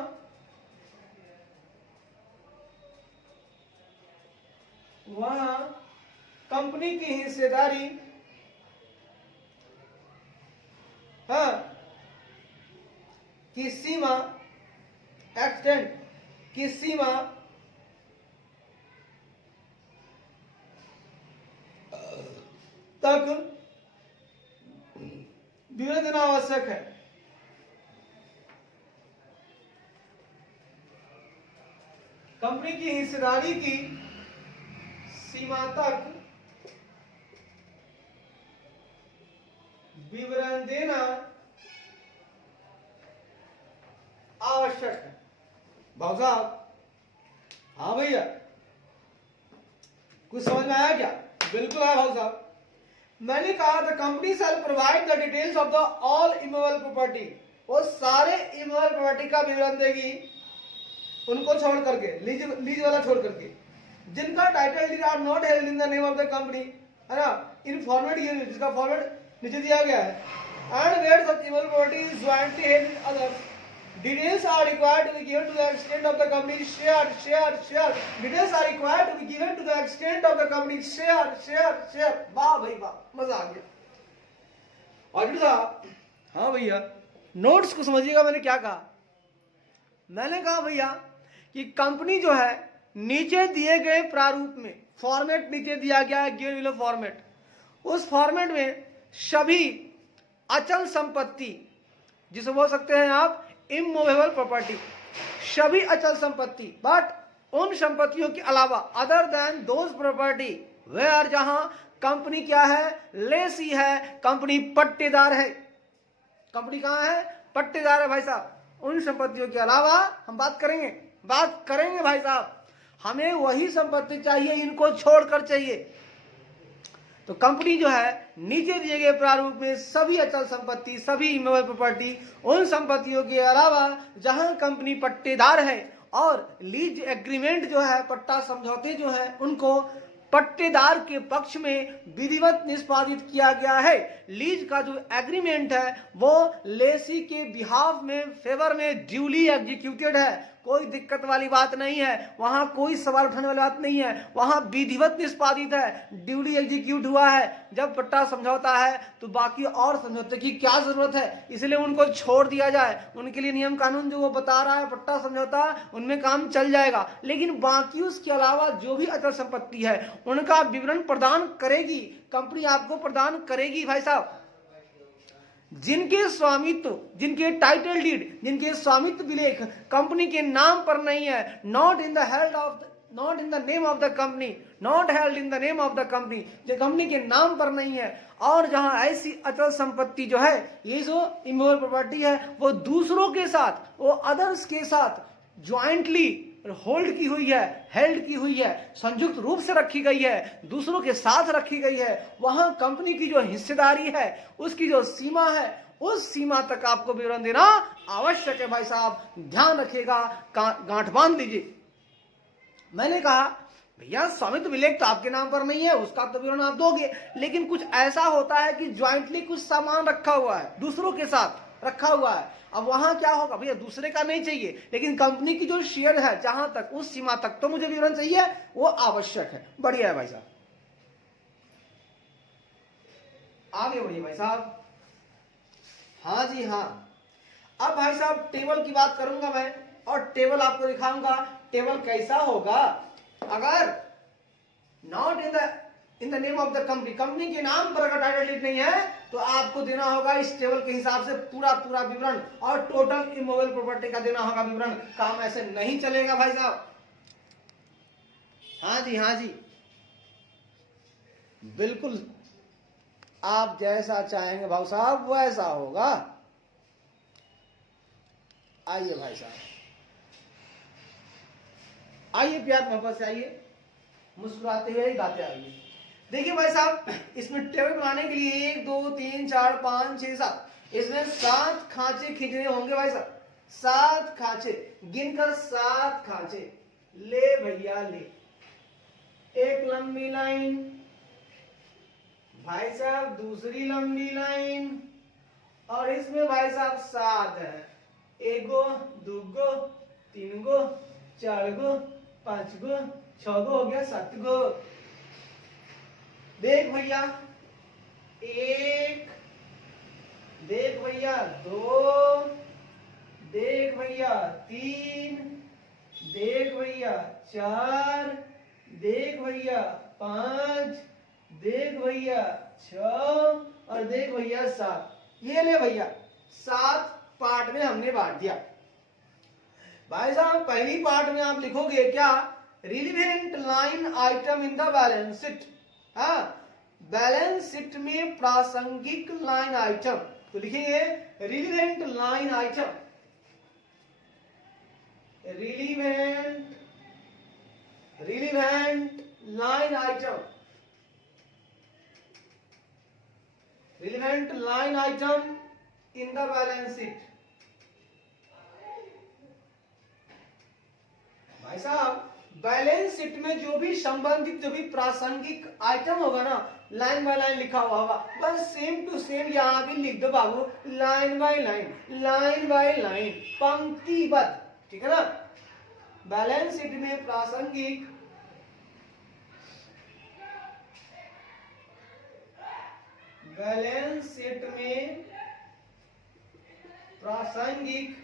कंपनी की हिस्सेदारी की सीमा, एक्सटेंट की सीमा तक विवरण देना आवश्यक है। कंपनी की हिस्सेदारी की सीमा तक विवरण देना आवश्यक है। भाव साहब, हाँ भैया, कुछ समझ में आया क्या? बिल्कुल आया भाव साहब। मैंने कहा था company shall provide the details of the all immovable property, वो सारे इमूवेबल प्रॉपर्टी का विवरण देगी, उनको छोड़ करके, लीज वाला छोड़ करके, जिनका title deed are not held in the name of the company, है ना, इन फॉर्मेट, जिसका फॉर्मेट नीचे दिया गया है, and where such immovable property is jointly held with others, details are required to be given to the extent of the company's share. Details are required to be given to the extent of the company's share. वाह भाई वाह, मजा आ गया। और साहब, हाँ भैया, notes को समझिएगा मैंने क्या कहा। मैंने कहा भैया कि कंपनी जो है नीचे दिए गए प्रारूप में, फॉर्मेट नीचे दिया गया है, गिवन बिलो फॉर्मेट, उस फॉर्मेट में सभी अचल संपत्ति, जिसे बोल सकते हैं आप इमूवेबल प्रॉपर्टी, सभी अचल संपत्ति, बट उन संपत्तियों के अलावा, other than those property where, जहां कंपनी क्या है, लेसी है, कंपनी पट्टेदार है। कंपनी कहां है? पट्टेदार है भाई साहब। उन संपत्तियों के अलावा हम बात करेंगे भाई साहब, हमें वही संपत्ति चाहिए, इनको छोड़कर चाहिए। तो कंपनी जो है नीचे दिए गए प्रारूप में सभी अचल संपत्ति, सभी इमूवेबल प्रॉपर्टी, उन संपत्तियों के अलावा जहां कंपनी पट्टेदार है, और लीज एग्रीमेंट जो है, पट्टा समझौते जो है, उनको पट्टेदार के पक्ष में विधिवत निष्पादित किया गया है। लीज का जो एग्रीमेंट है वो लेसी के बिहाफ में, फेवर में ड्यूली एग्जीक्यूटेड है, कोई दिक्कत वाली बात नहीं है, वहां कोई सवाल उठाने वाली बात नहीं है, वहां विधिवत निष्पादित है, ड्यूली एग्जीक्यूट हुआ है। जब पट्टा समझौता है तो बाकी और समझौते की क्या जरूरत है, इसलिए उनको छोड़ दिया जाए। उनके लिए नियम कानून जो वो बता रहा है, पट्टा समझौता, उनमें काम चल जाएगा, लेकिन बाकी उसके अलावा जो भी अचल संपत्ति है उनका विवरण प्रदान करेगी कंपनी, आपको प्रदान करेगी भाई साहब। जिनके स्वामित्व, जिनके टाइटल डीड, जिनके स्वामित्व विलेख कंपनी के नाम पर नहीं है, not in the not in the name of the company, not held in the name of the company, जो कंपनी के नाम पर नहीं है, और जहां ऐसी अचल संपत्ति जो है, ये जो इमूवेबल प्रॉपर्टी है, वो दूसरों के साथ, वो अदर्स के साथ ज्वाइंटली होल्ड की हुई है, हेल्ड की हुई है, संयुक्त रूप से रखी गई है, दूसरों के साथ रखी गई है, वहां कंपनी की जो हिस्सेदारी है, उसकी जो सीमा है, उस सीमा तक आपको विवरण देना आवश्यक है। भाई साहब ध्यान रखिएगा, गांठ बांध लीजिए। मैंने कहा भैया स्वामित्व विलेख तो आपके नाम पर नहीं है, उसका तो विवरण आप दोगे, लेकिन कुछ ऐसा होता है कि ज्वाइंटली कुछ सामान रखा हुआ है, दूसरों के साथ रखा हुआ है, अब वहां क्या होगा भैया, दूसरे का नहीं चाहिए, लेकिन कंपनी की जो शेयर है जहां तक, उस सीमा तक तो मुझे विवरण चाहिए, वो आवश्यक है। बढ़िया है भाई साहब, आगे बढ़िए भाई साहब। हाँ जी हाँ, अब भाई साहब टेबल की बात करूंगा मैं, और टेबल आपको दिखाऊंगा। टेबल कैसा होगा, अगर not in the name of the company, company के नाम पर अगर टाइटल डीड नहीं है, तो आपको देना होगा इस टेबल के हिसाब से पूरा विवरण, और टोटल इमूवेबल प्रॉपर्टी का देना होगा विवरण। काम ऐसे नहीं चलेगा भाई साहब। हाँ जी, बिल्कुल आप जैसा चाहेंगे भाई साहब वैसा होगा। आइए भाई साहब, आइए प्यार मोहब्बत से आइए, मुस्कुराते हुए गाते आइए। देखिए भाई साहब, इसमें टेबल बनाने के लिए 1 2 3 4 5 6 7, इसमें 7 खांचे खींचने होंगे भाई साहब, 7 खांचे, गिनकर 7 खांचे। ले भैया ले, एक लंबी लाइन भाई साहब, दूसरी लंबी लाइन, और इसमें भाई साहब 7 है, 1 गो 2 गो 3 गो 4 गो 5 गो 6 गो, हो गया 7 गो। देख भैया 1, देख भैया 2, देख भैया 3, देख भैया 4, देख भैया 5, देख भैया 6, और देख भैया 7। ये ले भैया 7 पार्ट में हमने बांट दिया। भाई साहब पहली पार्ट में आप लिखोगे क्या, relevant line item in the balance sheet. हाँ, बैलेंस शीट में प्रासंगिक लाइन आइटम, तो लिखेंगे relevant line item, relevant line item, relevant line item in the balance sheet. भाई साहब बैलेंस शीट में जो भी संबंधित, जो भी प्रासंगिक आइटम होगा ना, लाइन बाय लाइन लिखा हुआ होगा, बस सेम टू सेम यहां भी लिख दो बाबू, line by line, line by line, पंक्तिबद्ध, ठीक है ना। बैलेंस शीट में प्रासंगिक, बैलेंस शीट में प्रासंगिक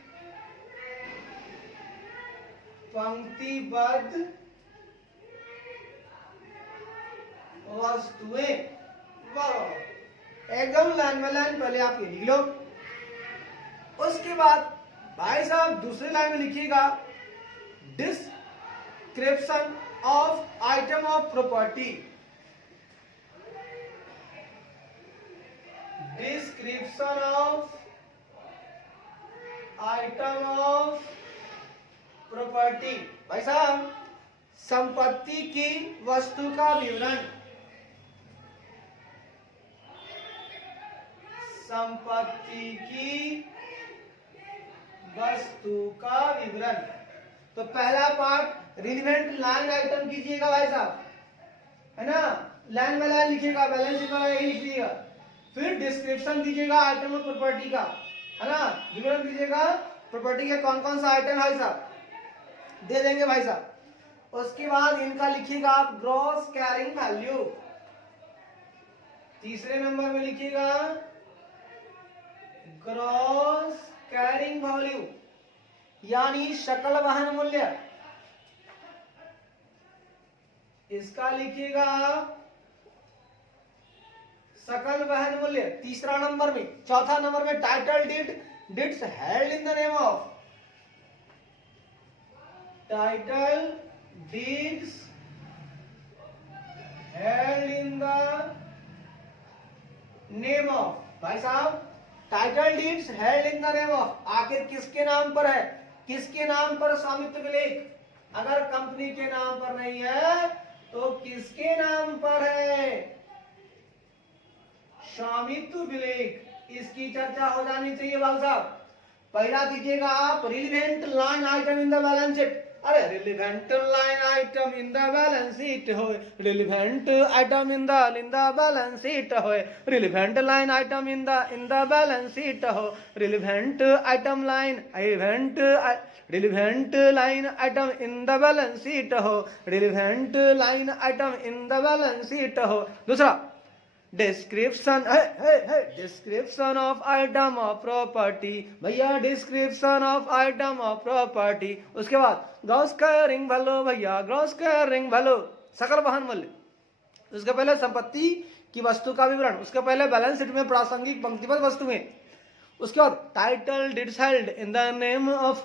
पंक्तिबद्ध वस्तुएं, एकदम लाइन बाय लाइन पहले आप ये लिख लो। उसके बाद भाई साहब दूसरी लाइन में लिखिएगा description of item of property, description of item of property. भाई साहब संपत्ति की वस्तु का विवरण, संपत्ति की वस्तु का विवरण। तो पहला पार्ट रिलीवेंट लाइन आइटम कीजिएगा भाई साहब, है ना, लाइन बाय लाइन लिखिएगा, बैलेंस शीट वाला यही लिखिएगा। फिर डिस्क्रिप्शन दीजिएगा आइटम ऑफ प्रॉपर्टी का, है ना, विवरण दीजिएगा प्रॉपर्टी के कौन कौन सा आइटम भाई साहब दे देंगे भाई साहब। उसके बाद इनका लिखिएगा आप ग्रॉस कैरिंग वैल्यू, तीसरे नंबर में लिखिएगा ग्रॉस कैरिंग वैल्यू, यानी सकल वहन मूल्य, इसका लिखिएगा सकल वहन मूल्य तीसरा नंबर में। चौथा नंबर में title डिड्स held in the name of, title deeds held in the name of, भाई साहब title deeds held in the name of, आखिर किसके नाम पर है, किसके नाम पर स्वामित्व विलेख, अगर कंपनी के नाम पर नहीं है तो किसके नाम पर है, स्वामित्व विलेख, इसकी चर्चा हो जानी चाहिए भाई साहब। पहला दीजिएगा आप relevant line item in the balance sheet, अरे relevant line item in the balance sheet हो, relevant item in the balance sheet हो, relevant line item in the balance sheet हो, relevant item line event relevant line item in the balance sheet हो, relevant line item in the balance sheet हो। दूसरा description description of item of property, भैया description of item of property. उसके बाद gross carrying value, भैया gross carrying value सकल वहन मूल्य, उसके पहले संपत्ति की वस्तु का विवरण, उसके पहले बैलेंस शीट में प्रासंगिक पंक्तिबद्ध वस्तुएं, उसके बाद title deeds held in the name of,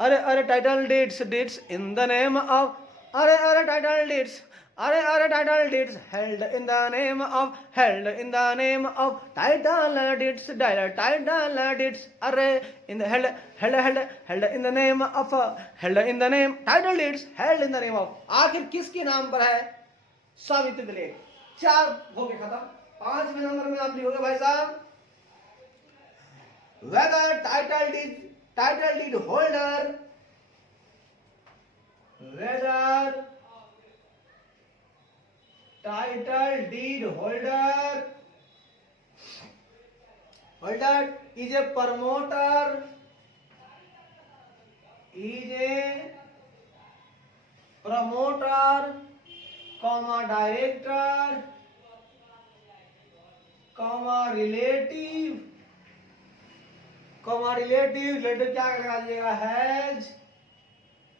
अरे title deeds in the name of, अरे टाइटल डीड्स, अरे title deeds held in the name of, held in the name of, title deeds title deeds, अरे in the held in the name of, held in the name, title deeds held in the name of, आखिर किसके नाम पर है, स्वामित्व विलेख। चार हो गए खत्म। पांचवें नंबर में आप लिखोगे भाई साहब whether title deed holder, whether title deed holder is a promoter, comma director, comma relative क्या लगा दीजिएगा, हैज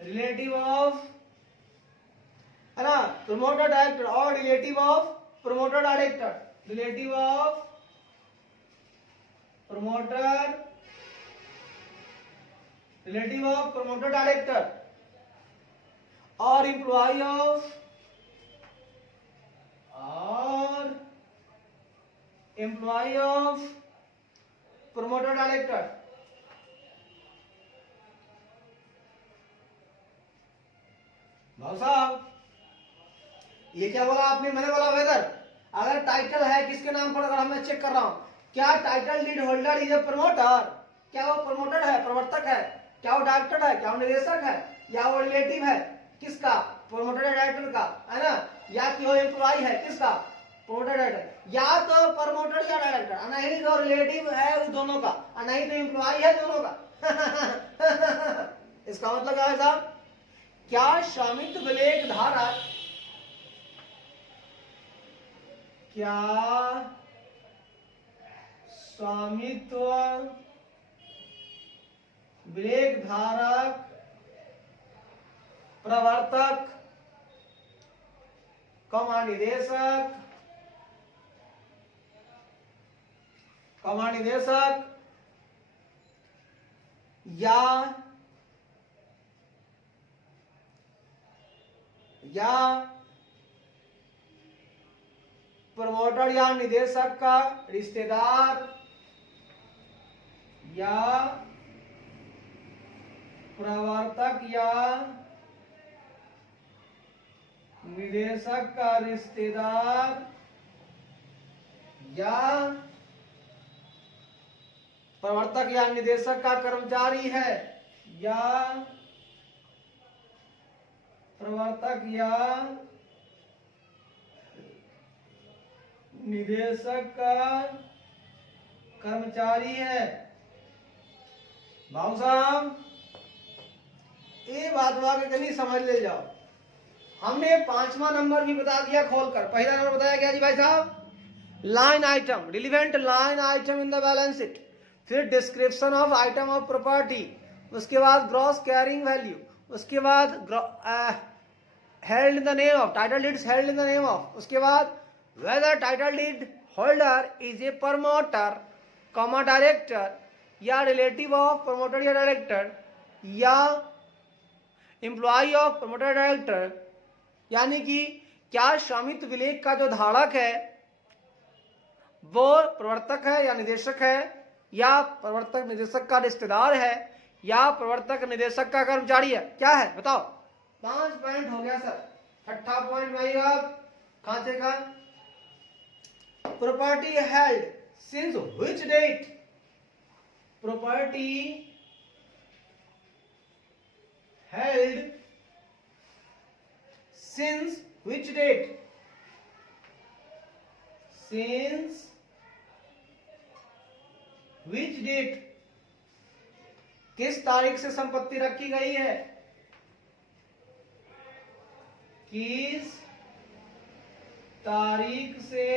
रिलेटिव ऑफ, है ना, प्रमोटर डायरेक्टर और relative of promoter director, relative of promoter, relative of promoter director और employ of, और employ of promoter director. भाई साहब ये क्या बोला आपने, मैंने बोला वेदर, अगर टाइटल है किसके नाम पर, अगर मैं चेक कर रहा हूं क्या title deed holder is a promoter, क्या वो प्रमोटर है, प्रवर्तक है, क्या वो डायरेक्टर है, क्या वो निदेशक है, या वो रिलेटिव है किसका, प्रमोटर डायरेक्टर का, है ना, या कि वो एम्प्लॉय है किसका, प्रमोटर डायरेक्टर, या तो प्रमोटर या डायरेक्टर, नहीं तो रिलेटिव है उस दोनों का, नहीं तो एम्प्लॉय है दोनों का। इसका मतलब क्या है साहब, क्या स्वामित्व विलेख धारक, क्या स्वामित्व विलेख धारक, प्रवर्तक, निदेशक, या प्रमोटर या निदेशक का रिश्तेदार, या प्रवर्तक या निदेशक का रिश्तेदार, या प्रवर्तक या निदेशक का कर्मचारी है, या प्रवर्तक या निदेशक का कर्मचारी है। भाऊ साहब ये बात वाके कहीं समझ ले जाओ, हमने पांचवा नंबर भी बता दिया खोलकर। पहला नंबर बताया क्या जी भाई साहब, line item, relevant line item in the balance sheet, फिर description of item of property, उसके बाद ग्रॉस कैरिंग वैल्यू, उसके बाद held in the name of, title deeds held in the name of, उसके बाद whether title deed holder is a promoter, comma director, या relative of promoter या director, या employee of promoter director, यानी कि क्या स्वामित्व विलेख का जो धारक है वो प्रवर्तक है या निदेशक है, या प्रवर्तक निदेशक का रिश्तेदार है, या प्रवर्तक निदेशक का कर्मचारी है, क्या है बताओ। 5 पॉइंट हो गया सर। छठा पॉइंट आएगा खांचे का, property held since which date, property held since which date, since which date, किस तारीख से संपत्ति रखी गई है, किस तारीख से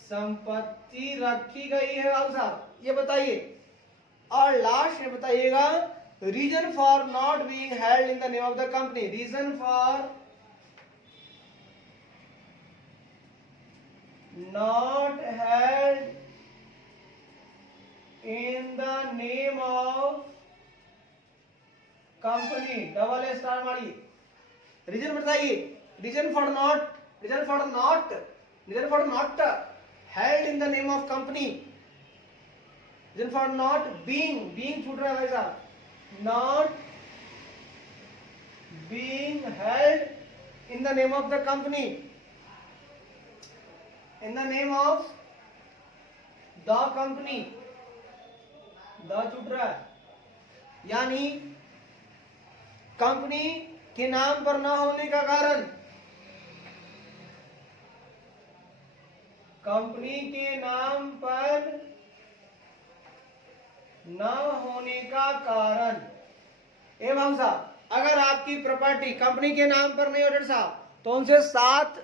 संपत्ति रखी गई है बाबू साहब, ये बताइए। और लास्ट में बताइएगा reason for not being held in the name of the company, reason for not held in the name of company, double star मारिए, रीजन बताइए। Reason for not held in the name of company, reason for not being छूट रहा है भाई साहब, not being held in the name of the company, in the name of the company, the छूट रहा है, यानी कंपनी के नाम पर ना होने का कारण, कंपनी के नाम पर न होने का कारण। ए भाऊ साहब, अगर आपकी प्रॉपर्टी कंपनी के नाम पर नहीं हो साहब, तो उनसे 7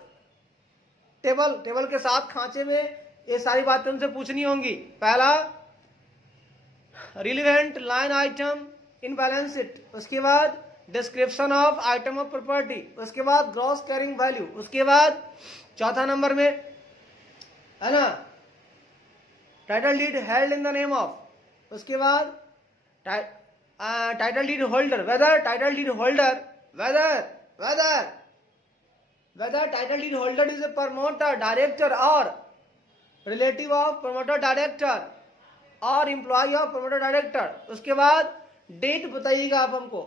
टेबल के 7 खांचे में ये सारी बातें उनसे पूछनी होंगी। पहला relevant line item in balance sheet, उसके बाद description of item of property, उसके बाद ग्रॉस कैरिंग वैल्यू, उसके बाद चौथा नंबर में है ना title deed held in the name of, उसके बाद title deed holder, whether title deed holder whether title deed holder is a promoter director or relative of promoter director और employee of promoter director। उसके बाद date बताइएगा आप हमको,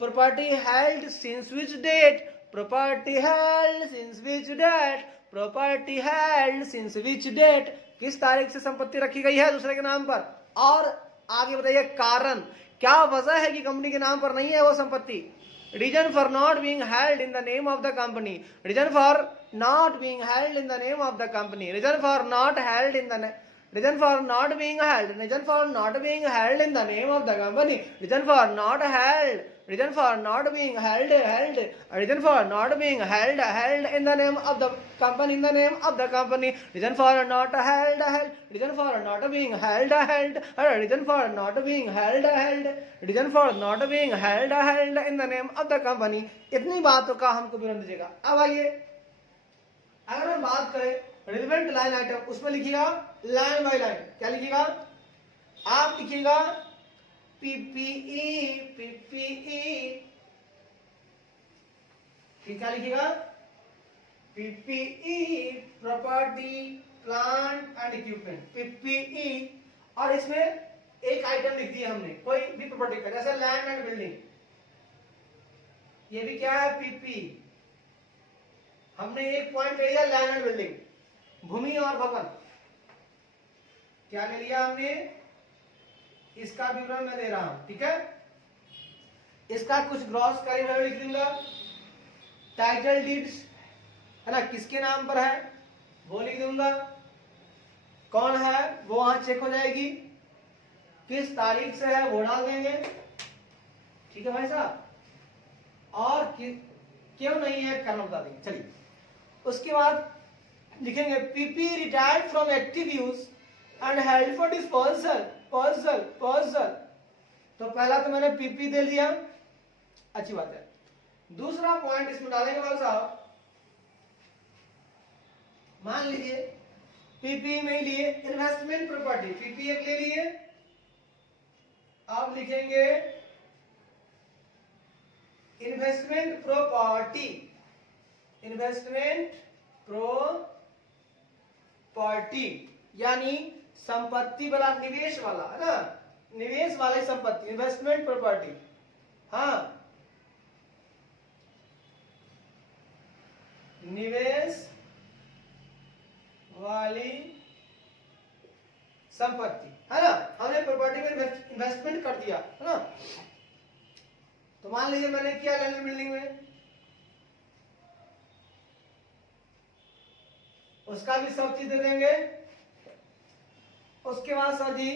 property held since which date, property held since which date, property held since which date, किस तारीख से संपत्ति रखी गई है दूसरे के नाम पर, और आगे बताइए कारण, क्या वजह है कि कंपनी के नाम पर नहीं है वो संपत्ति। Reason for not being held in the name of the company, reason for not being held in the name of the company, reason for not held in the reason for not being held, reason for not being held in the name of the company, reason for not held, reason for not being held reason for not being held in the name of the company, in the name of the company, reason for not held reason for not being held reason for not being held reason for not being held in the name of the company। इतनी बातों का हमको विवरण दीजिएगा। अब आइए अगर हम बात करें रिलेवेंट लाइन आइटम, उसमें लिखिएगा लाइन बाय लाइन, क्या लिखिएगा आप, लिखिएगा पीपीई क्या लिखिएगा PPE, property plant and equipment, PPE. और इसमें एक आइटम लिख दिया हमने कोई भी प्रॉपर्टी का, जैसे लैंड एंड बिल्डिंग, ये भी क्या है पीपी, हमने एक पॉइंट ले लिया लैंड एंड बिल्डिंग, भूमि और भवन, क्या ले लिया हमने, इसका विवरण मैं दे रहा हूं, ठीक है। इसका कुछ ग्रॉस कैरिंग वैल्यू लिख दूंगा, टाइटल डीड्स है ना किसके नाम पर है वो लिख दूंगा, कौन है वो वहां चेक हो जाएगी, किस तारीख से है वो डाल देंगे, ठीक है भाई साहब, और क्यों नहीं है कारण बता देंगे। चलिए उसके बाद लिखेंगे PP retired from active use and held for disposal, तो पहला तो मैंने पीपी दे लिया, अच्छी बात है। दूसरा पॉइंट इसमें डालेंगे भाई साहब, मान लीजिए पीपी में लिए इन्वेस्टमेंट प्रॉपर्टी, पीपी एक ले लिए, अब लिखेंगे इन्वेस्टमेंट प्रॉपर्टी, इन्वेस्टमेंट प्रॉपर्टी यानी संपत्ति वाला, निवेश वाला, है ना, निवेश वाली संपत्ति, इन्वेस्टमेंट प्रॉपर्टी। हाँ, निवेश वाली संपत्ति, है ना, हमने प्रॉपर्टी में इन्वेस्टमेंट कर दिया, है ना। तो मान लीजिए मैंने किया लैंड बिल्डिंग में, उसका भी सब चीज दे देंगे। उसके बाद sir ji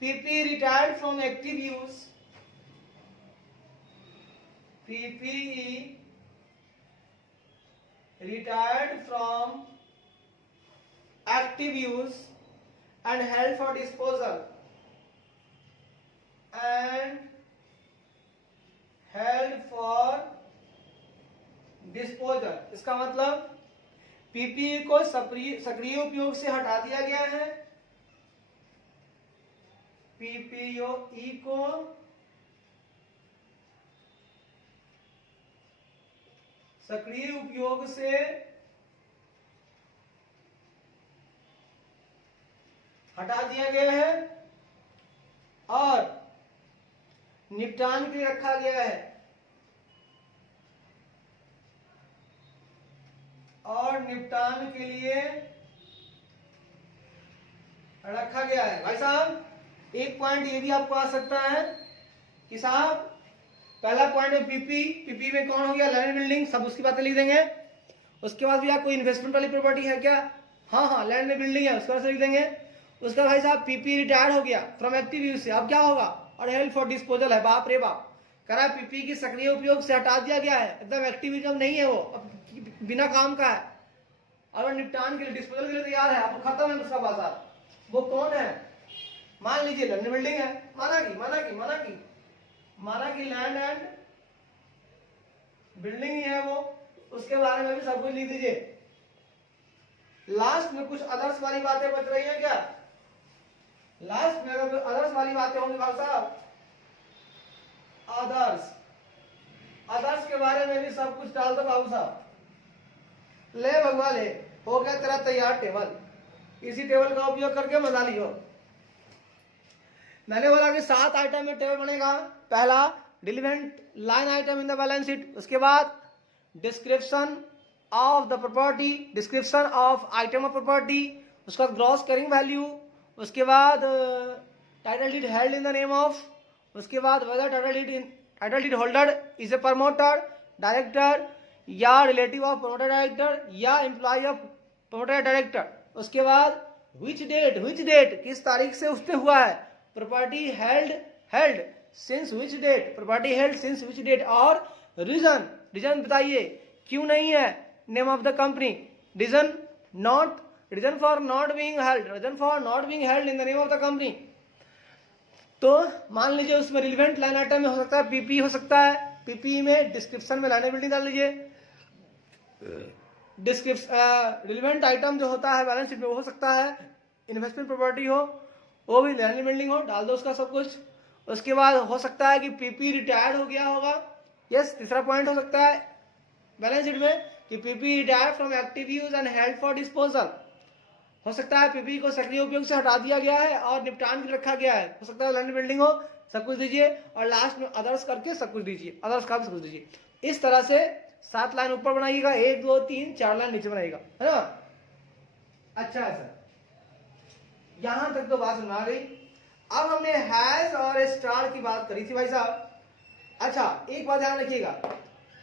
PP retired from active use, PPE retired from active use and held for disposal, and held for disposal। इसका मतलब पीपीई को सक्रिय उपयोग से हटा दिया गया है, पीपीई को सक्रिय उपयोग से हटा दिया गया है और निपटान के लिए रखा गया है, और निपटान के लिए रखा गया है। भाई साहब एक पॉइंट ये भी आपको आ सकता है कि साहब पहला पॉइंट में पीपी में कौन हो गया, लैंड बिल्डिंग, सब उसकी बातें लिख देंगे। उसके बाद भी कोई इन्वेस्टमेंट वाली प्रॉपर्टी है क्या, हाँ लैंड में बिल्डिंग है, उसके बाद से लिख देंगे। उसका भाई साहब पीपी रिटायर्ड हो गया फ्रॉम एक्टिव यूज से, अब क्या होगा, और हेल्ड फॉर डिस्पोजल है। बाप रे बाप, कह रहा है पीपी की सक्रिय उपयोग से हटा दिया गया है, एकदम एक्टिविज्म नहीं है वो, अब बिना काम का है, और निपटान के लिए, डिस्पोजल के लिए तैयार है, अब खत्म है उसका बाजार। वो कौन है, मान लीजिए लैंड बिल्डिंग है, माना कि लैंड एंड बिल्डिंग ही है वो, उसके बारे में भी सब कुछ लिख दीजिए। लास्ट में कुछ अदर्स वाली बातें बच रही हैं क्या, लास्ट में अगर अदर्स वाली बातें होंगी भाई साहब, अदर्स के बारे में भी सब कुछ डाल दो बाबू साहब। ले भगवान ले, हो गया तेरा तैयार टेबल, इसी टेबल का उपयोग करके मजा लियो। मैंने बोला कि 7 आइटम में टेबल बनेगा। पहला relevant line item in the balance sheet, उसके बाद description of the property, description of item of property, उसके बाद ग्रॉस कैरिंग वैल्यू, उसके बाद title deed held in the name of, उसके बाद whether title deed holder is a promoter director या relative of promoter director या employee of promoter director, उसके बाद विच डेट किस तारीख से उसने हुआ है, property held since which date, property held since which date, और रीजन बताइए क्यों नहीं है, name of the company, reason for not being held in the name of the company. तो मान लीजिए उसमें रिलेवेंट लाइन आइटम में हो सकता है पीपी हो सकता है, पीपी में डिस्क्रिप्शन में लाइन बिल्डिंग डाल लीजिए, रिलेवेंट आइटम जो होता है बैलेंस शीट में वो हो सकता है इन्वेस्टमेंट प्रॉपर्टी हो, वो भी लैंड बिल्डिंग हो, डाल दो उसका सब कुछ। उसके बाद हो सकता है कि पीपी रिटायर्ड हो गया होगा, यस, तीसरा पॉइंट हो सकता है बैलेंस शीट में कि PP retired from active use and held for disposal, हो सकता है पीपी को सक्रिय उपयोग से हटा दिया गया है और निपटान के रखा गया है, हो सकता है लैंड बिल्डिंग हो, सब कुछ दीजिए, और लास्ट में अदर्स करके सब कुछ दीजिए, अदर्स का भी सब कुछ दीजिए। इस तरह से 7 लाइन ऊपर बनाइएगा, 1 2 3 4 लाइन नीचे बनाइएगा, है ना। अच्छा है सर, यहां तक तो बात सुना गई। अब हमने हैज और स्टार की बात करी थी भाई साहब। अच्छा एक बात ध्यान रखिएगा,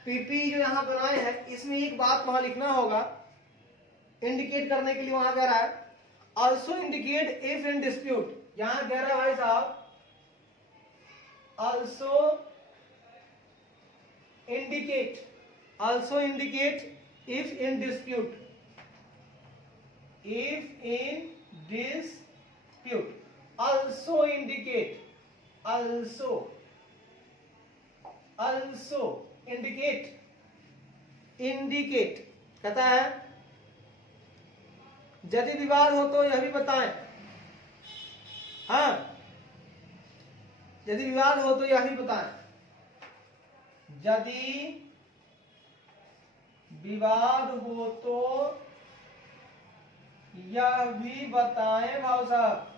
पीपी जो यहां बनाए हैं इसमें एक बात वहां लिखना होगा इंडिकेट करने के लिए, वहां कह रहा है also indicate if in dispute, यहां कह रहा है भाई साहब also indicate if in dispute, also indicate कहता है यदि विवाद हो तो यह भी बताएं, हाँ, यदि विवाद हो तो यह भी बताएं, यदि विवाद हो तो यह भी बताएं भाई साहब।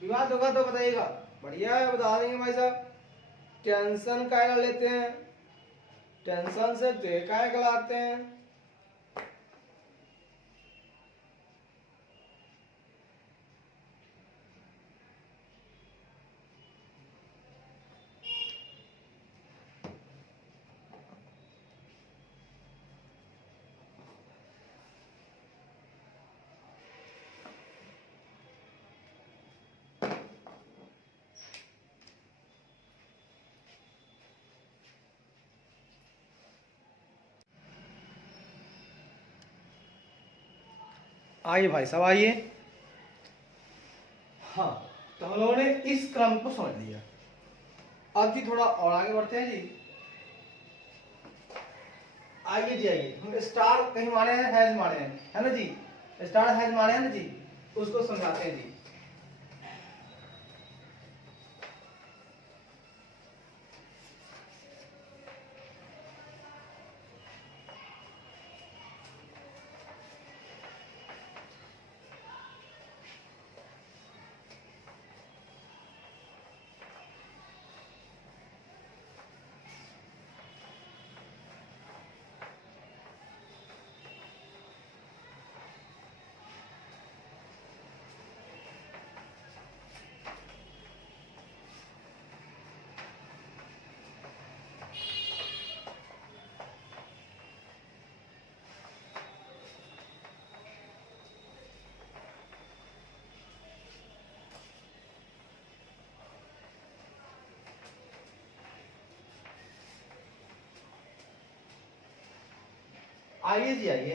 विवाद होगा तो बताइएगा। बढ़िया है, बता देंगे भाई साहब। टेंशन काहे लेते हैं, टेंशन से देह काहे गलाते हैं। आइए भाई साहब आइए। हाँ, तो हम लोगों ने इस क्रम को समझ लिया। अब जी थोड़ा और आगे बढ़ते हैं जी। आइए जी आइए, हम स्टार कहीं मारे हैं, हैज मारे हैं, है ना जी। स्टार हैज मारे हैं ना जी, उसको समझाते हैं जी। आइए जी आइए।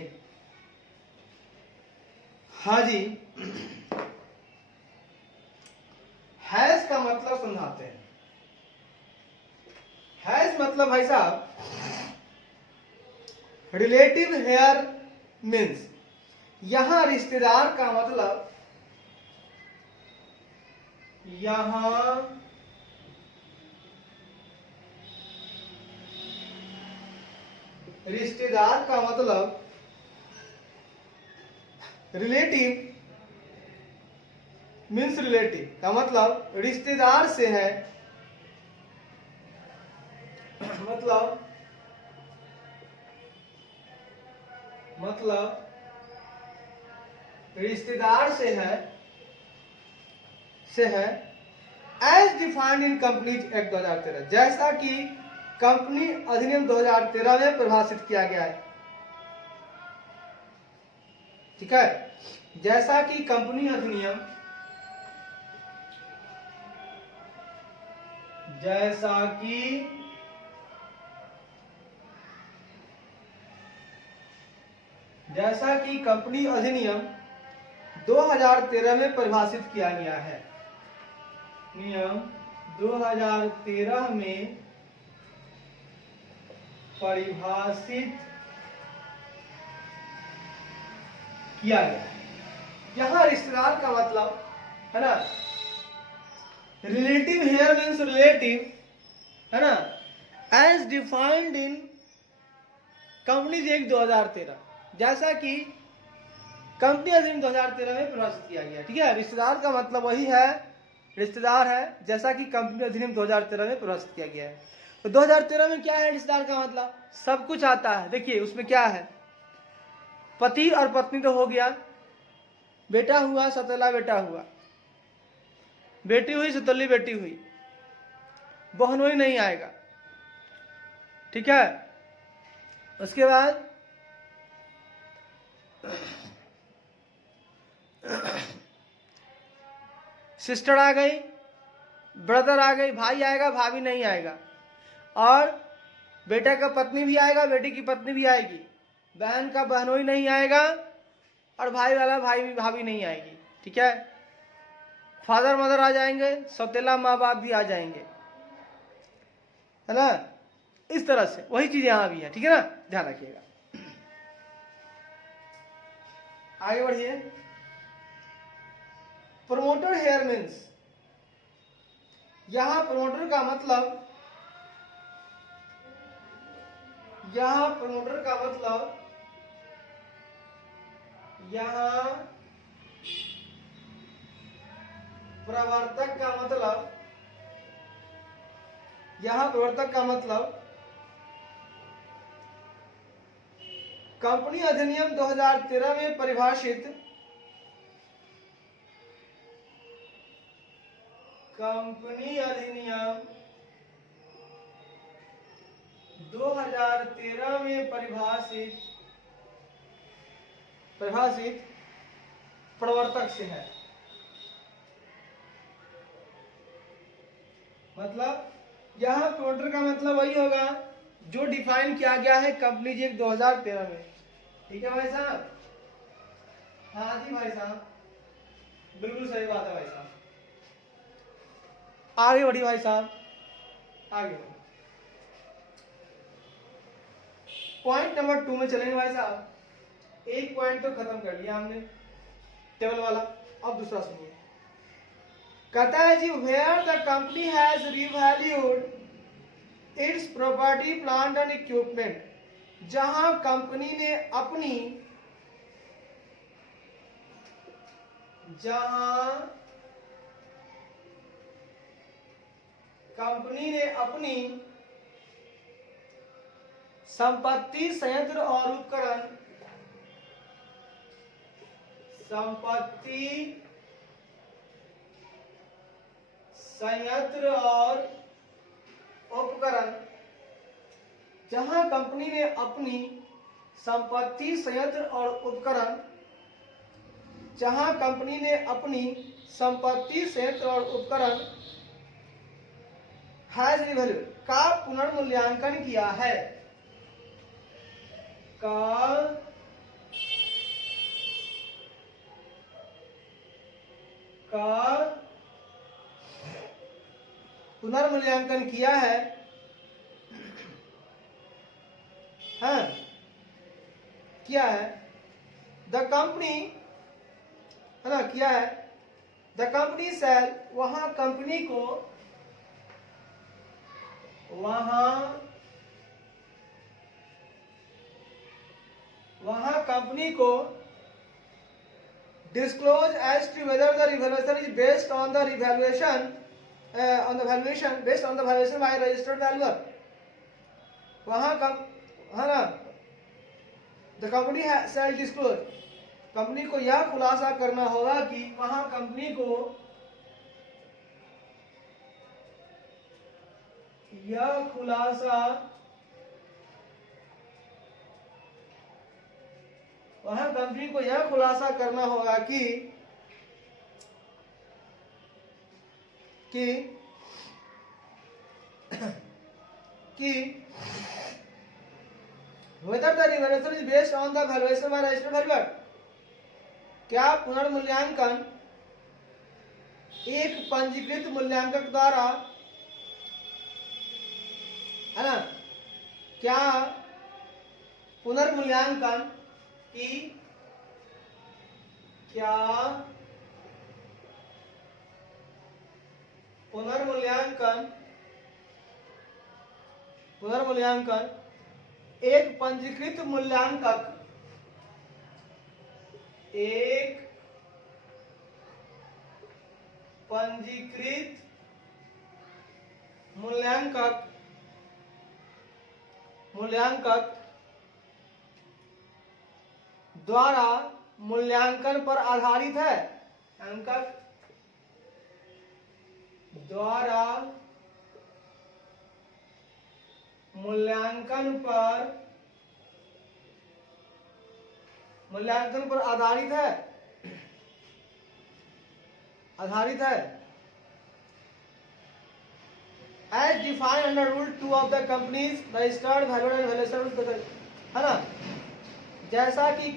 हाँ जी, हैज का मतलब समझाते हैं। हैज मतलब भाई साहब रिलेटिव हेयर मीन्स, यहां रिश्तेदार का मतलब, यहां रिश्तेदार का मतलब रिलेटिव मीन्स, रिलेटिव का मतलब रिश्तेदार से है, मतलब रिश्तेदार से है as defined in Companies Act 2013, जैसा कि कंपनी अधिनियम 2013 में परिभाषित किया गया है। ठीक है, जैसा कि कंपनी अधिनियम, जैसा कि कंपनी अधिनियम 2013 में परिभाषित किया गया है। नियम 2013 में परिभाषित किया गया है। यहां रिश्तेदार का मतलब है ना, रिलेटिव हेयर मीन्स रिलेटिव, है ना, as defined in Companies Act 2013, जैसा कि कंपनी अधिनियम 2013 में परिभाषित किया गया। ठीक है, रिश्तेदार का मतलब वही है, रिश्तेदार है, जैसा कि कंपनी अधिनियम 2013 में परिभाषित किया गया है। तो 2013 में क्या है रिश्तेदार का मतलब, सब कुछ आता है। देखिए उसमें क्या है, पति और पत्नी तो हो गया, बेटा हुआ, सौतेला बेटा हुआ, बेटी हुई, सौतेली बेटी हुई, बहनोई नहीं आएगा। ठीक है, उसके बाद सिस्टर आ गई, ब्रदर आ गई, भाई आएगा, भाभी नहीं आएगा, और बेटा का पत्नी भी आएगा, बेटी की पत्नी भी आएगी, बहन का बहनोई नहीं आएगा, और भाई वाला भाई भी भाभी नहीं आएगी। ठीक है, फादर मदर आ जाएंगे, सौतेला माँ बाप भी आ जाएंगे, है ना। इस तरह से वही चीज यहां भी है। ठीक है ना, ध्यान रखिएगा। आगे बढ़िए। प्रोमोटर हेयर मीन्स, यहां प्रोमोटर का मतलब यहाँ प्रमोटर का मतलब, यहाँ प्रवर्तक का मतलब, यहाँ प्रवर्तक का मतलब कंपनी अधिनियम 2013 में परिभाषित, कंपनी अधिनियम 2013 में परिभाषित प्रवर्तक से है। मतलब यह प्रवर्तक का मतलब वही होगा जो डिफाइन किया गया है कंपनी एक्ट 2013 में। ठीक है भाई साहब? हाँ जी भाई साहब, बिल्कुल सही बात है भाई साहब। आगे बढ़िए भाई साहब, आगे पॉइंट नंबर 2 में चलेंगे भाई साहब। एक पॉइंट तो खत्म कर लिया हमने टेबल वाला, अब दूसरा सुनिए। कहता है जी, where the company has revalued its property plant and equipment, जहां कंपनी ने अपनी संपत्ति, संयंत्र और उपकरण, जहां कंपनी ने अपनी संपत्ति, संयंत्र और उपकरण हैज रिवैल्यू का पुनर्मूल्यांकन किया है, पुनर्मूल्यांकन किया है, हाँ किया है। द कंपनी, है ना, किया है। द कंपनी सेल, वहां कंपनी को disclose as to whether the revaluation is based on the valuation by registered valuer। वहां है ना, the company shall disclose, company को यह खुलासा करना होगा कि वहां कंपनी को यह खुलासा करना होगा कि whether the revaluation is based on the valuation by registered valuer, क्या पुनर्मूल्यांकन एक पंजीकृत मूल्यांकक द्वारा, है ना, क्या पुनर्मूल्यांकन एक पंजीकृत मूल्यांकक द्वारा मूल्यांकन पर आधारित है, द्वारा मूल्यांकन पर आधारित है as defined under rule 2 of the company's registered value and valuation, है ना, जैसा कि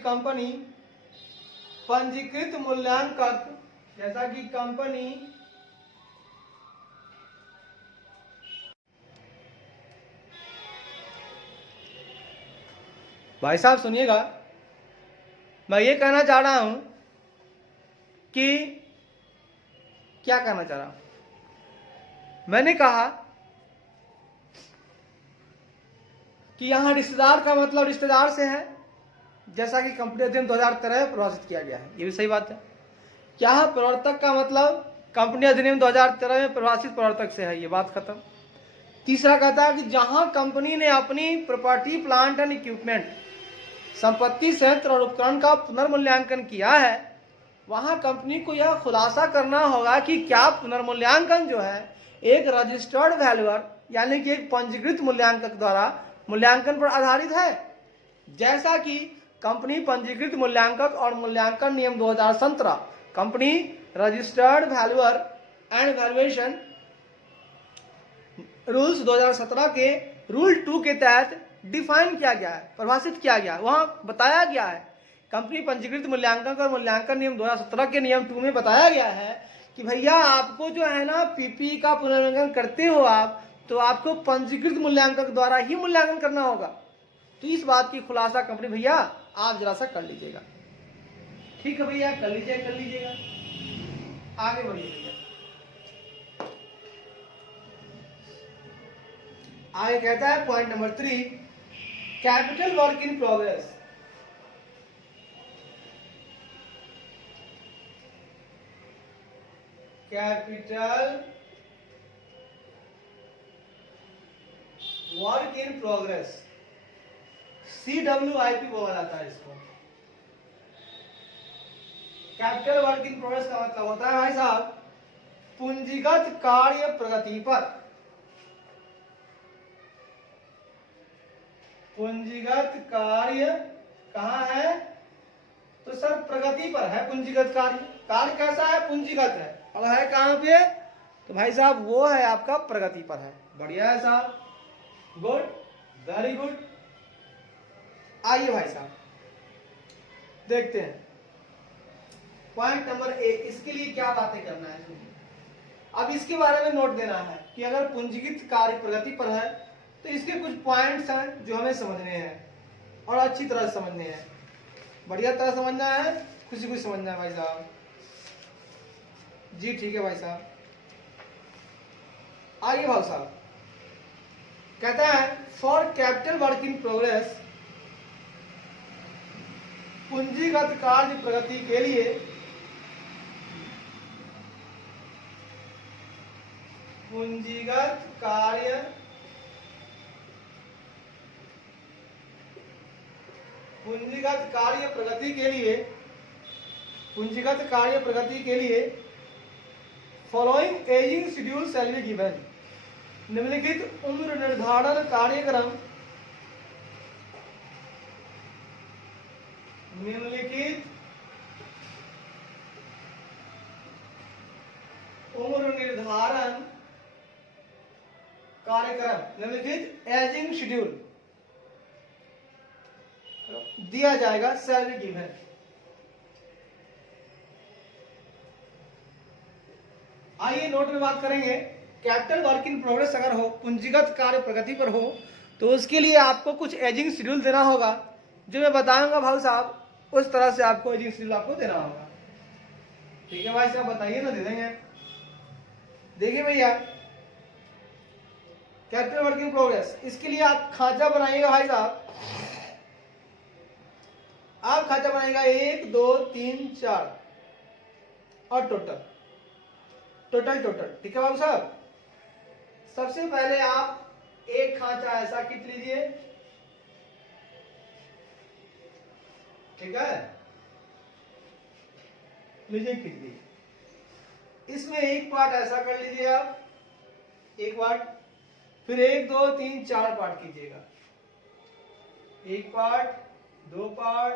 कंपनी पंजीकृत मूल्यांकक, भाई साहब सुनिएगा, मैं ये कहना चाह रहा हूं कि क्या कहना चाह रहा हूं, मैंने कहा कि यहां रिश्तेदार का मतलब रिश्तेदार से है, जैसा कि कंपनी अधिनियम 2013 में परिभाषित किया गया है, ये भी सही बात है। क्या है प्रवर्तक का मतलब कंपनी अधिनियम 2013 में परिभाषित प्रवर्तक से है, ये बात खत्म। तीसरा कहता है कि जहां कंपनी ने अपनी प्रॉपर्टी प्लांट एंड इक्विपमेंट संपत्ति संयंत्र और उपकरण का पुनर्मूल्यांकन किया है, वहां कंपनी को यह खुलासा करना होगा कि क्या पुनर्मूल्यांकन जो है एक रजिस्टर्ड वैल्यूअर यानी कि एक पंजीकृत मूल्यांकन द्वारा मूल्यांकन पर आधारित है, जैसा कि कंपनी पंजीकृत मूल्यांकक और मूल्यांकन नियम 2017 company registered valuer and valuation rules 2017 के रूल 2 के तहत डिफाइन किया गया है, परिभाषित किया गया है। वहां बताया गया है कंपनी पंजीकृत मूल्यांकन और मूल्यांकन नियम 2017 के नियम 2 में बताया गया है कि भैया आपको जो है ना पीपी का पुनर्मूल्यांकन करते हो आप, तो आपको पंजीकृत मूल्यांकन द्वारा ही मूल्यांकन करना होगा। तो इस बात की खुलासा कंपनी भैया आप जरा सा कर लीजिएगा। ठीक है भैया, कर लीजिएगा। आगे बढ़िए भैया। आगे कहता है point number 3, capital work in progress. Capital work in progress, CWIP बोला जाता है इसको। कैपिटल वर्क इन प्रोग्रेस का मतलब होता है भाई साहब पूंजीगत कार्य प्रगति पर, पूंजीगत कार्य कहाँ है, तो सर प्रगति पर है पूंजीगत कार्य। कार्य कैसा है, पूंजीगत है, और है कहाँ पे, तो भाई साहब वो है आपका प्रगति पर है। बढ़िया है साहब, गुड, वेरी गुड। आइए भाई साहब देखते हैं पॉइंट नंबर 1, इसके लिए क्या बातें करना है। अब इसके बारे में नोट देना है कि अगर पूंजीगत कार्य प्रगति पर है तो इसके कुछ पॉइंट्स हैं जो हमें समझने हैं और अच्छी तरह समझने हैं, बढ़िया तरह समझना है, खुशी समझना है भाई साहब जी। ठीक है भाई साहब, आइए भाई साहब कहता है for capital work in progress, पूंजीगत कार्य प्रगति के लिए पूंजीगत कार्य प्रगति के लिए पूंजीगत कार्य प्रगति के लिए following ageing schedule shell be given. निम्नलिखित उम्र निर्धारण कार्यक्रम, निम्नलिखित उम्र निर्धारण कार्यक्रम, निम्नलिखित एजिंग शेड्यूल दिया जाएगा, शैल बी गिवन। आइए नोट में बात करेंगे। कैपिटल वर्क इन प्रोग्रेस अगर हो, पूंजीगत कार्य प्रगति पर हो, तो उसके लिए आपको कुछ एजिंग शेड्यूल देना होगा, जो मैं बताऊंगा भाई साहब उस तरह से आपको एजिंग शेड्यूल आपको देना होगा। ठीक है भाई साहब, बताइए ना, दे देंगे। देखिए भैया कैपिटल वर्क इन प्रोग्रेस, इसके लिए आप खांचा बनाइएगा भाई साहब। आप खांचा बनाएगा 1 2 3 4 और टोटल। ठीक है बाबू साहब, सबसे पहले आप एक खांचा ऐसा खींच लीजिए, ठीक है, लीजिए खींच लीजिए। इसमें एक पार्ट ऐसा कर लीजिए आप, एक पार्ट, फिर 1 2 3 4 पार्ट कीजिएगा, एक पार्ट, 2 पार्ट,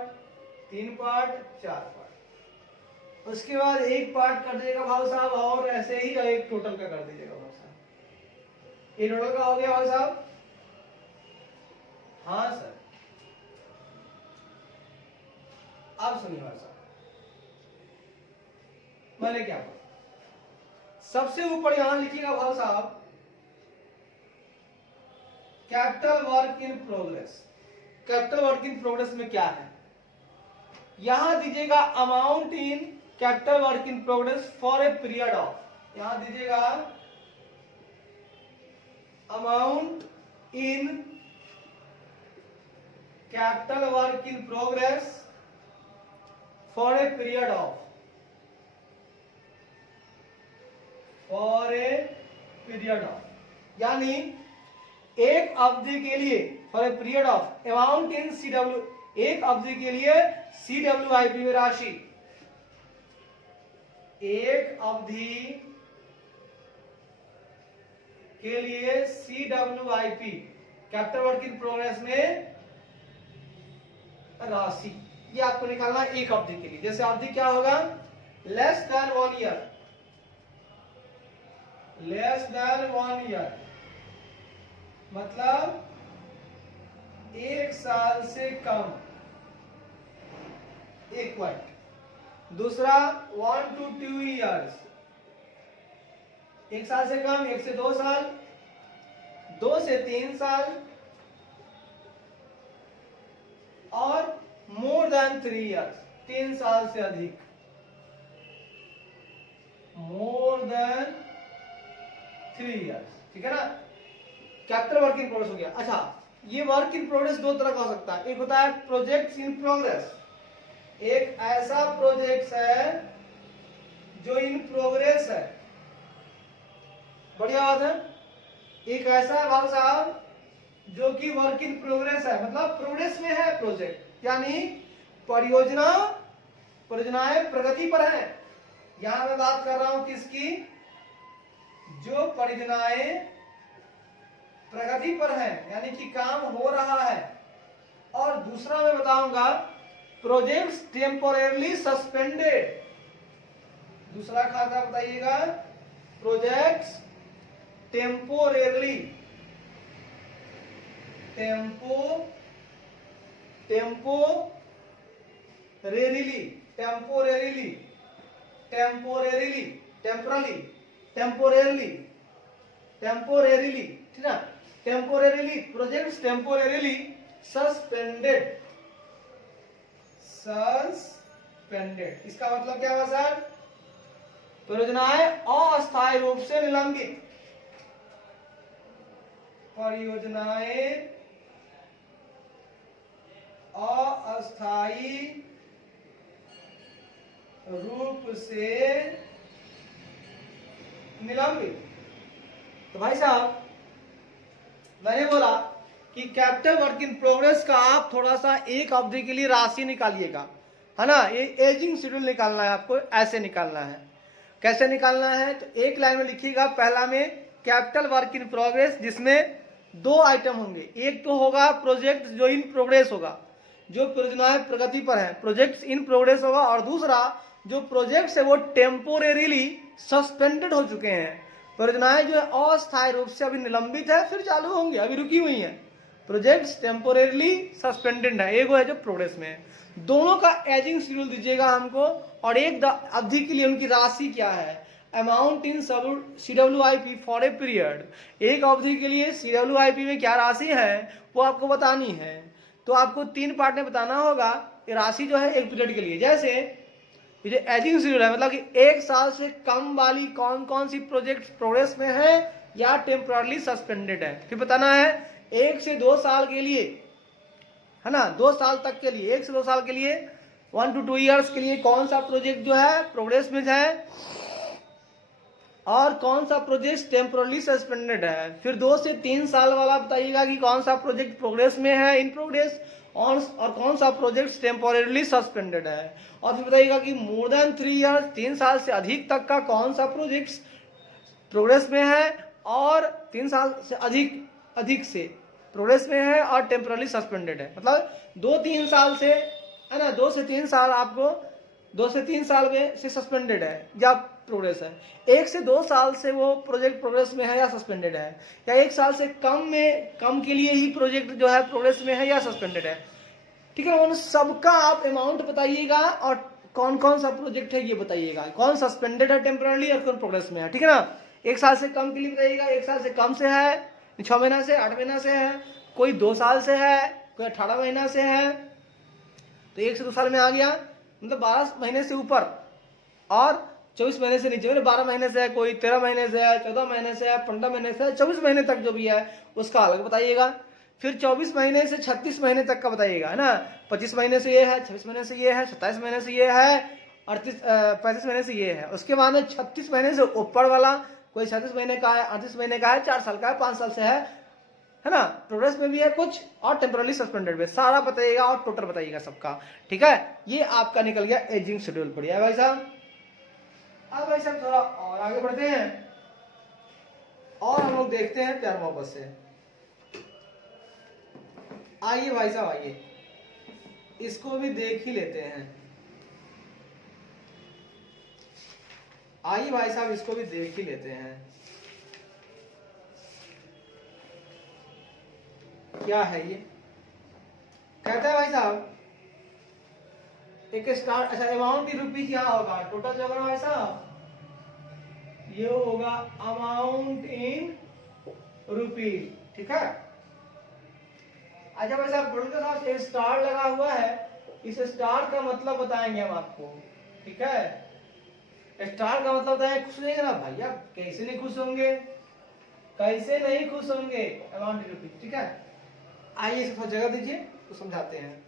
3 पार्ट, 4 पार्ट। उसके बाद एक पार्ट कर दीजिएगा भाव साहब, और ऐसे ही एक टोटल का कर दीजिएगा भाव साहब। ये टोटल का हो गया भाव साहब। हाँ सर, आप सुनिए भाव साहब, मैंने क्या कहा, सबसे ऊपर यहां लिखिएगा भाव साहब capital work in progress. Capital work in progress में क्या है, यहां दीजिएगा amount in capital work in progress for a period of, यहां दीजिएगा amount in capital work in progress for a period of, for a period of, यानी एक अवधि के लिए, for a period of amount in CW, एक अवधि के लिए CWIP में राशि, एक अवधि के लिए CWIP capital work in progress में राशि, ये आपको निकालना है एक अवधि के लिए। जैसे अवधि क्या होगा, less than 1 year, less than 1 year मतलब 1 साल से कम, एक पॉइंट। दूसरा 1 to 2 ईयर्स, 1 साल से कम, 1 से 2 साल, 2 से 3 साल, और मोर देन 3 ईयर्स, 3 साल से अधिक, मोर देन 3 ईयर्स, ठीक है ना। कैपिटल वर्क इन प्रोग्रेस हो गया। अच्छा, ये वर्क इन प्रोग्रेस दो तरह का हो सकता है, एक होता है प्रोजेक्ट्स इन प्रोग्रेस, एक ऐसा प्रोजेक्ट है जो इन प्रोग्रेस है, बढ़िया बात है। एक ऐसा है भाई साहब जो कि वर्क इन प्रोग्रेस है, मतलब प्रोग्रेस में है प्रोजेक्ट, यानी परियोजनाएं प्रगति पर है। यहां मैं बात कर रहा हूं किसकी, जो परियोजनाएं प्रगति पर है, यानी कि काम हो रहा है। और दूसरा मैं बताऊंगा प्रोजेक्ट्स टेम्पोरेरली सस्पेंडेड, दूसरा खाता बताइएगा प्रोजेक्ट्स टेम्पोरेरली, टेम्पोरेरली, ठीक है, टेम्पोरेरली, प्रोजेक्ट्स टेम्पोरेरली सस्पेंडेड, सस्पेंडेड, इसका मतलब क्या हुआ सर, परियोजनाएं अस्थायी रूप से निलंबित, परियोजनाएं अस्थायी रूप से निलंबित। तो भाई साहब मैंने बोला कि कैपिटल वर्क इन प्रोग्रेस का आप थोड़ा सा एक अवधि के लिए राशि निकालिएगा, है ना। ये एजिंग शेड्यूल निकालना है आपको, ऐसे निकालना है। कैसे निकालना है, तो एक लाइन में लिखिएगा, पहला में कैपिटल वर्क इन प्रोग्रेस, जिसमें 2 आइटम होंगे, एक तो होगा प्रोजेक्ट जो इन प्रोग्रेस होगा, जो परियोजनाएं प्रगति पर है, प्रोजेक्ट्स इन प्रोग्रेस होगा, और दूसरा जो प्रोजेक्ट्स है वो टेम्पोरेरीली सस्पेंडेड हो चुके हैं, परियोजनाएं जो है अस्थायी रूप से अभी निलंबित है, फिर चालू होंगे, अभी रुकी हुई हैं। प्रोजेक्ट्स टेम्पोरेरीली सस्पेंडेड है, एक है जो प्रोग्रेस में है। दोनों का एजिंग शेड्यूल दीजिएगा हमको, और एक अवधि के लिए उनकी राशि क्या है, amount in CWIP for a period, एक अवधि के लिए CWIP में क्या राशि है वो आपको बतानी है। तो आपको 3 पार्ट में बताना होगा ये राशि जो है एक पीरियड के लिए। जैसे ये जो एजिंग शेड्यूल है, मतलब कि 1 साल से कम वाली कौन कौन सी प्रोजेक्ट प्रोग्रेस में है या टेम्पोरली सस्पेंडेड है। फिर बताना है 1 से 2 साल के लिए, है ना, 2 साल तक के लिए, 1 से 2 साल के लिए, 1 to 2 ईयर्स के लिए कौन सा प्रोजेक्ट जो है प्रोग्रेस में है, और कौन सा प्रोजेक्ट टेम्पोरली सस्पेंडेड है। फिर 2 से 3 साल वाला बताइएगा कि कौन सा प्रोजेक्ट प्रोग्रेस में है, इन प्रोग्रेस, और कौन सा प्रोजेक्ट टेम्पोरली सस्पेंडेड है। और फिर बताइएगा कि मोर देन 3 ईयर्स, 3 साल से अधिक तक का कौन सा प्रोजेक्ट प्रोग्रेस में है, और 3 साल से अधिक से प्रोग्रेस में है और टेम्पोरली सस्पेंडेड है। मतलब 2-3 साल से, है ना, 2 से 3 साल आपको, 2 से 3 साल में से सस्पेंडेड है या प्रोग्रेस है, 1 से 2 साल से वो प्रोजेक्ट प्रोग्रेस में है या सस्पेंडेड है, या 1 साल से कम के लिए ही प्रोजेक्ट जो है प्रोग्रेस में है या सस्पेंडेड है। ठीक है, उन सबका आप अमाउंट बताइएगा, और कौन कौन सा प्रोजेक्ट है ये बताइएगा, कौन सस्पेंडेड है टेम्पोरली और कौन प्रोग्रेस में है। ठीक है ना, 1 साल से कम के लिए बताइएगा, 1 साल से कम से है 6 महीना से, 8 महीना से है, कोई 2 साल से है, कोई 18 महीना से है, तो 1 से 2 साल में आ गया। मतलब 12 महीने से ऊपर और 24 महीने से नीचे, मतलब 12 महीने से है, कोई 13 महीने से है, 14 महीने से है, 15 महीने से है, 24 महीने तक जो भी है उसका अलग बताइएगा। फिर 24 महीने से 36 महीने तक का बताइएगा, है ना। 25 महीने से ये है, 26 महीने से ये है, 27 महीने से ये है, 35 महीने से ये है। उसके बाद में 36 महीने से ऊपर वाला, कोई 37 महीने का है, 38 महीने का है, 4 साल का है, 5 साल से है ना। प्रोग्रेस में भी है कुछ और टेम्पोरली सस्पेंडेड में, सारा बताइएगा और टोटल बताइएगा सबका, ठीक है। ये आपका निकल गया एजिंग शेड्यूल। बढ़िया है भाई साहब। अब भाई साहब थोड़ा और आगे बढ़ते हैं और हम लोग देखते हैं प्यार मोहब्बत से। आइए भाई साहब आइए, इसको भी देख ही लेते हैं। आइए भाई साहब इसको भी देख ही लेते हैं, क्या है ये। कहता है भाई साहब एक स्टार्ट, अच्छा अमाउंट इन रुपी क्या होगा, टोटल जो होगा भाई साहब ये होगा अमाउंट इन रुपी, ठीक है। अच्छा भाई साहब टोटल के साथ स्टार लगा हुआ है, इस स्टार का मतलब बताएंगे हम आपको, ठीक है। स्टार का मतलब बताएंगे, खुश रहेंगे ना भैया, कैसे नहीं खुश होंगे, कैसे नहीं खुश होंगे, अमाउंट इन रुपी, ठीक है। आइए इसको जगह दीजिए तो समझाते हैं।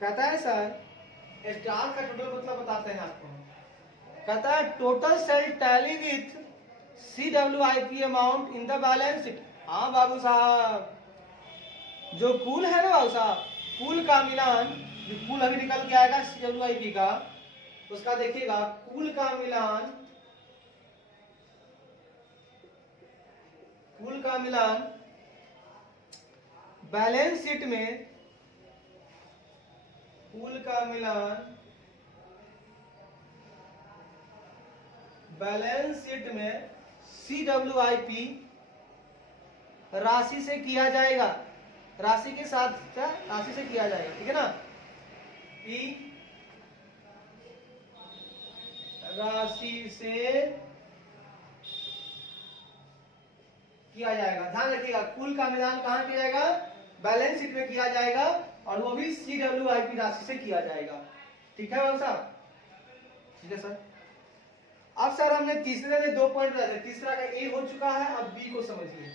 कहता है सर स्टार का टोटल मतलब बताते हैं आपको। कहता है total sale tally with CWIP amount in the balance sheet. हाँ बाबू साहब, जो कुल है ना बाबू साहब, कुल का मिलान, जो कुल अभी निकल के आएगा CWIP का, उसका देखिएगा कुल का मिलान, कुल का मिलान बैलेंस शीट में, कुल का मिलान बैलेंस शीट में CWIP राशि से किया जाएगा, राशि के साथ क्या, राशि से किया जाएगा, ठीक है ना। P राशि से किया जाएगा। ध्यान रखिएगा कुल का मिलान कहां किया जाएगा, बैलेंस शीट में किया जाएगा, और वो भी CWIP राशि से किया जाएगा, ठीक है भाई साहब, ठीक है सर। अब सर हमने तीसरे में 2 पॉइंट बताए, तीसरा का ए हो चुका है, अब बी को समझिए।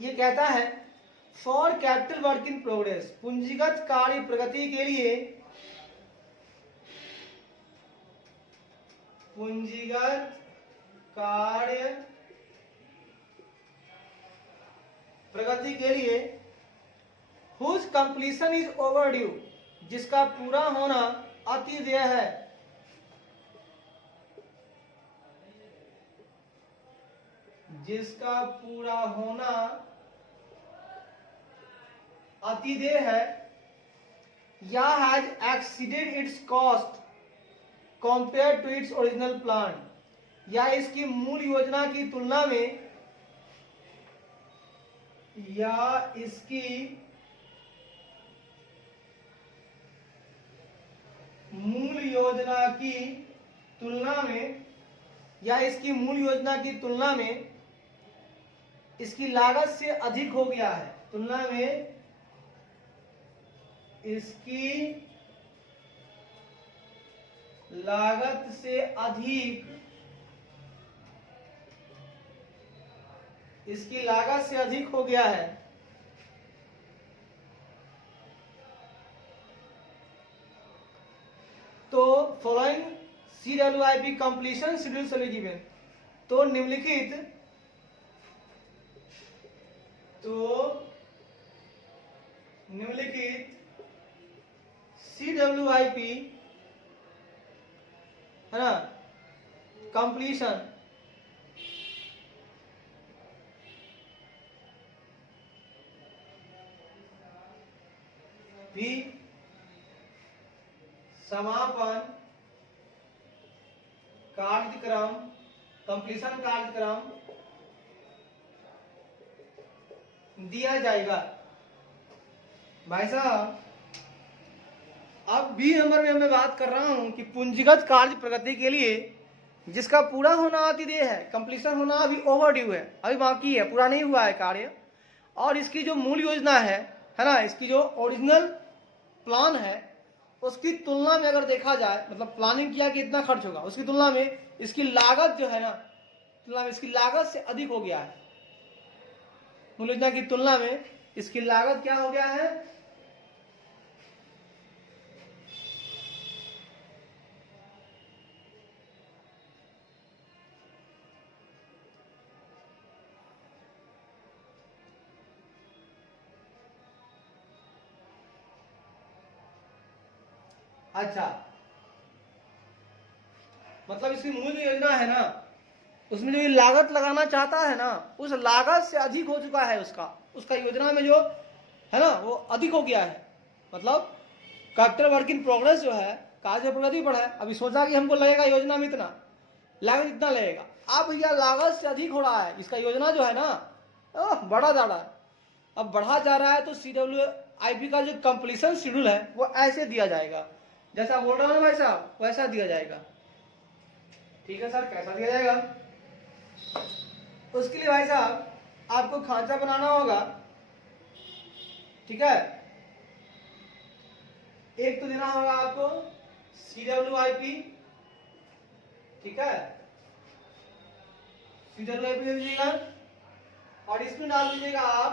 ये कहता है for capital work in progress, पूंजीगत कार्य प्रगति के लिए, पूंजीगत कार्य प्रगति के लिए हुज कंप्लीशन इज ओवरड्यू, जिसका पूरा होना अति देय है, जिसका पूरा होना अति देय है, या has exceeded its cost compare to its original plan, या इसकी मूल योजना की तुलना में, या इसकी मूल योजना की तुलना में, या इसकी मूल योजना की तुलना में इसकी लागत से अधिक हो गया है, तुलना में इसकी लागत से अधिक, इसकी लागत से अधिक हो गया है, तो following CWIP completion schedule shell be given, तो निम्नलिखित, तो निम्नलिखित CWIP है ना कंप्लीशन भी समापन कार्यक्रम कंप्लीशन कार्यक्रम दिया जाएगा। भाई साहब अब बी नंबर में मैं बात कर रहा हूं कि पूंजीगत कार्य प्रगति के लिए जिसका पूरा होना अतिदेय है, कंप्लीशन होना अभी ओवरड्यू है, अभी बाकी है, पूरा नहीं हुआ है कार्य, और इसकी जो मूल योजना है ना, इसकी जो ओरिजिनल प्लान है उसकी तुलना में अगर देखा जाए, मतलब प्लानिंग किया कि इतना खर्च होगा, उसकी तुलना में इसकी लागत जो है ना, तुलना में इसकी लागत से अधिक हो गया है। मूल योजना की तुलना में इसकी लागत क्या हो गया है? अच्छा, मतलब इसकी मूल जो योजना है ना, उसमें जो ये लागत लगाना चाहता है ना, उस लागत से अधिक हो चुका है उसका योजना में जो है ना वो अधिक हो गया है। मतलब कैपिटल वर्क इन प्रोग्रेस जो है, कार्य प्रगति पर है, अभी सोचा कि हमको लगेगा योजना में इतना, लागत इतना लगेगा, अब भैया लागत से अधिक हो रहा है, इसका योजना जो है ना बढ़ा जा रहा है। अब बढ़ा जा रहा है तो CWIP का जो कंप्लीशन शेड्यूल है वो ऐसे दिया जाएगा, जैसा बोल रहा हूं भाई साहब वैसा दिया जाएगा। ठीक है सर, कैसा दिया जाएगा? उसके लिए भाई साहब आपको खांचा बनाना होगा। ठीक है, एक तो देना होगा आपको CWIP, ठीक है, CWIP दे दीजिएगा, और इसमें डाल दीजिएगा आप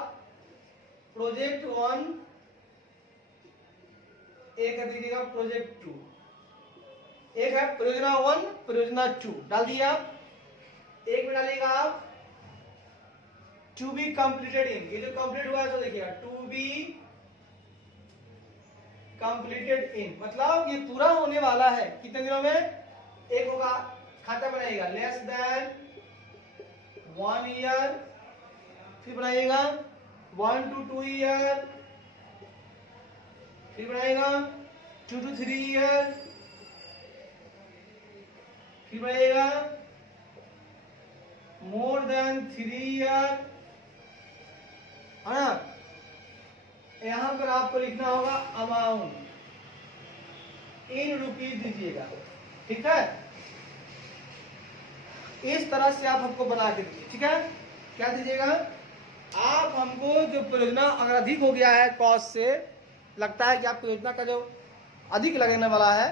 प्रोजेक्ट 1, एक कर दीजिएगा प्रोजेक्ट 2, एक है परियोजना 1 परियोजना 2 डाल दिया। एक में डालिएगा आप टू बी कंप्लीटेड इन, ये जो कंप्लीट हुआ है तो देखिएगा टू बी कंप्लीटेड इन, मतलब ये पूरा होने वाला है कितने दिनों में? एक होगा, खाता बनाइएगा लेस देन 1 ईयर, फिर बनाइएगा 1 to 2 ईयर, फिर बनाइएगा 2 to 3 ईयर, फिर बनाइएगा मोर देन 3 ईयर, है ना। यहां पर आपको लिखना होगा अमाउंट इन रुपीज दीजिएगा। ठीक है, इस तरह से आप हमको बना के दीजिए। ठीक है, क्या दीजिएगा आप हमको? जो परियोजना अगर अधिक हो गया है कॉस्ट से, लगता है कि आपको योजना का जो अधिक लगने वाला है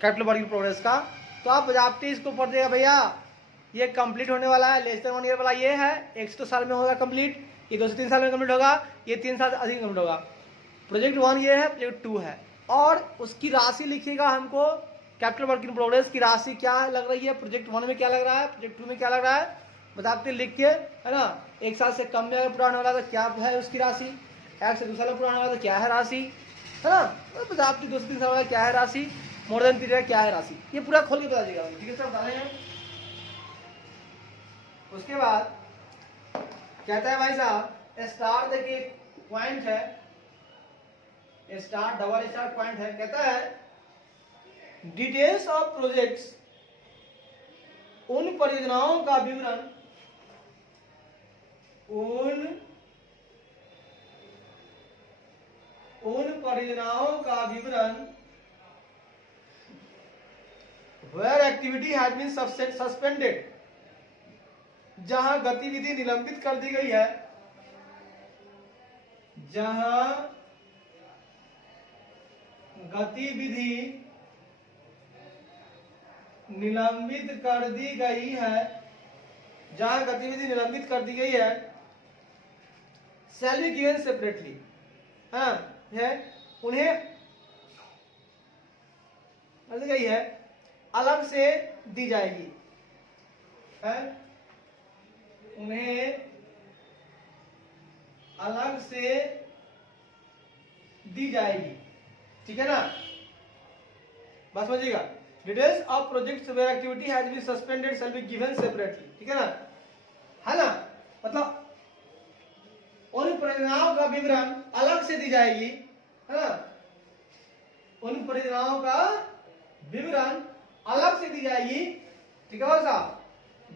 कैपिटल वर्क इन प्रोग्रेस का, तो आप बजाते इसको पढ़ देगा भैया ये कंप्लीट होने वाला है, लेस देन 1 ईयर वाला ये है, 1 साल में होगा कंप्लीट, ये 2 से 3 साल में कंप्लीट होगा, ये 3 साल अधिक कंप्लीट होगा। प्रोजेक्ट 1 ये है, प्रोजेक्ट 2 है, और उसकी राशि लिखिएगा हमको, कैपिटल वर्क इन प्रोग्रेस की राशि क्या लग रही है, प्रोजेक्ट 1 में क्या लग रहा है, प्रोजेक्ट 2 में क्या लग रहा है, बताते लिख के, है ना। 1 साल से कम में अगर पूरा होने वाला तो क्या है उसकी राशि, 1 से 2 साल में पूरा होने वाला तो क्या है राशि, है ना। बताते 2 से 3 साल वाला क्या है राशि, मोर देन पीरियड क्या है राशि, ये पूरा खोल के बता दीजिएगा। ठीक है सर, बता रहे हैं। उसके बाद कहता है भाई साहब स्टार, देखिए पॉइंट है, स्टार डबल स्टार पॉइंट है, कहता है डिटेल्स ऑफ प्रोजेक्ट्स, उन परियोजनाओं का विवरण, उन परियोजनाओं का विवरण where activity has been suspended, जहां गतिविधि निलंबित कर दी गई है, जहां गतिविधि निलंबित कर दी गई है, जहां गतिविधि निलंबित कर दी गई है, shall be given separately, हाँ है, उन्हें दी गई है, अलग से दी जाएगी, है, उन्हें अलग से दी जाएगी, ठीक है ना, बस समझिएगा। Details of projects where activity has been suspended shall be given separately, ठीक है ना, है ना, मतलब उन परिणामों का विवरण अलग से दी जाएगी, है ना, उन परिणामों का विवरण अलग से दी जाएगी, ठीक है भाई साहब,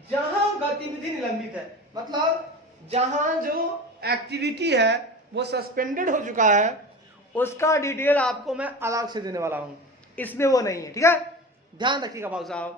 जहां गतिविधि निलंबित है, मतलब जहां जो एक्टिविटी है वो सस्पेंडेड हो चुका है, उसका डिटेल आपको मैं अलग से देने वाला हूं, इसमें वो नहीं है, ठीक है, ध्यान रखिएगा भाई साहब।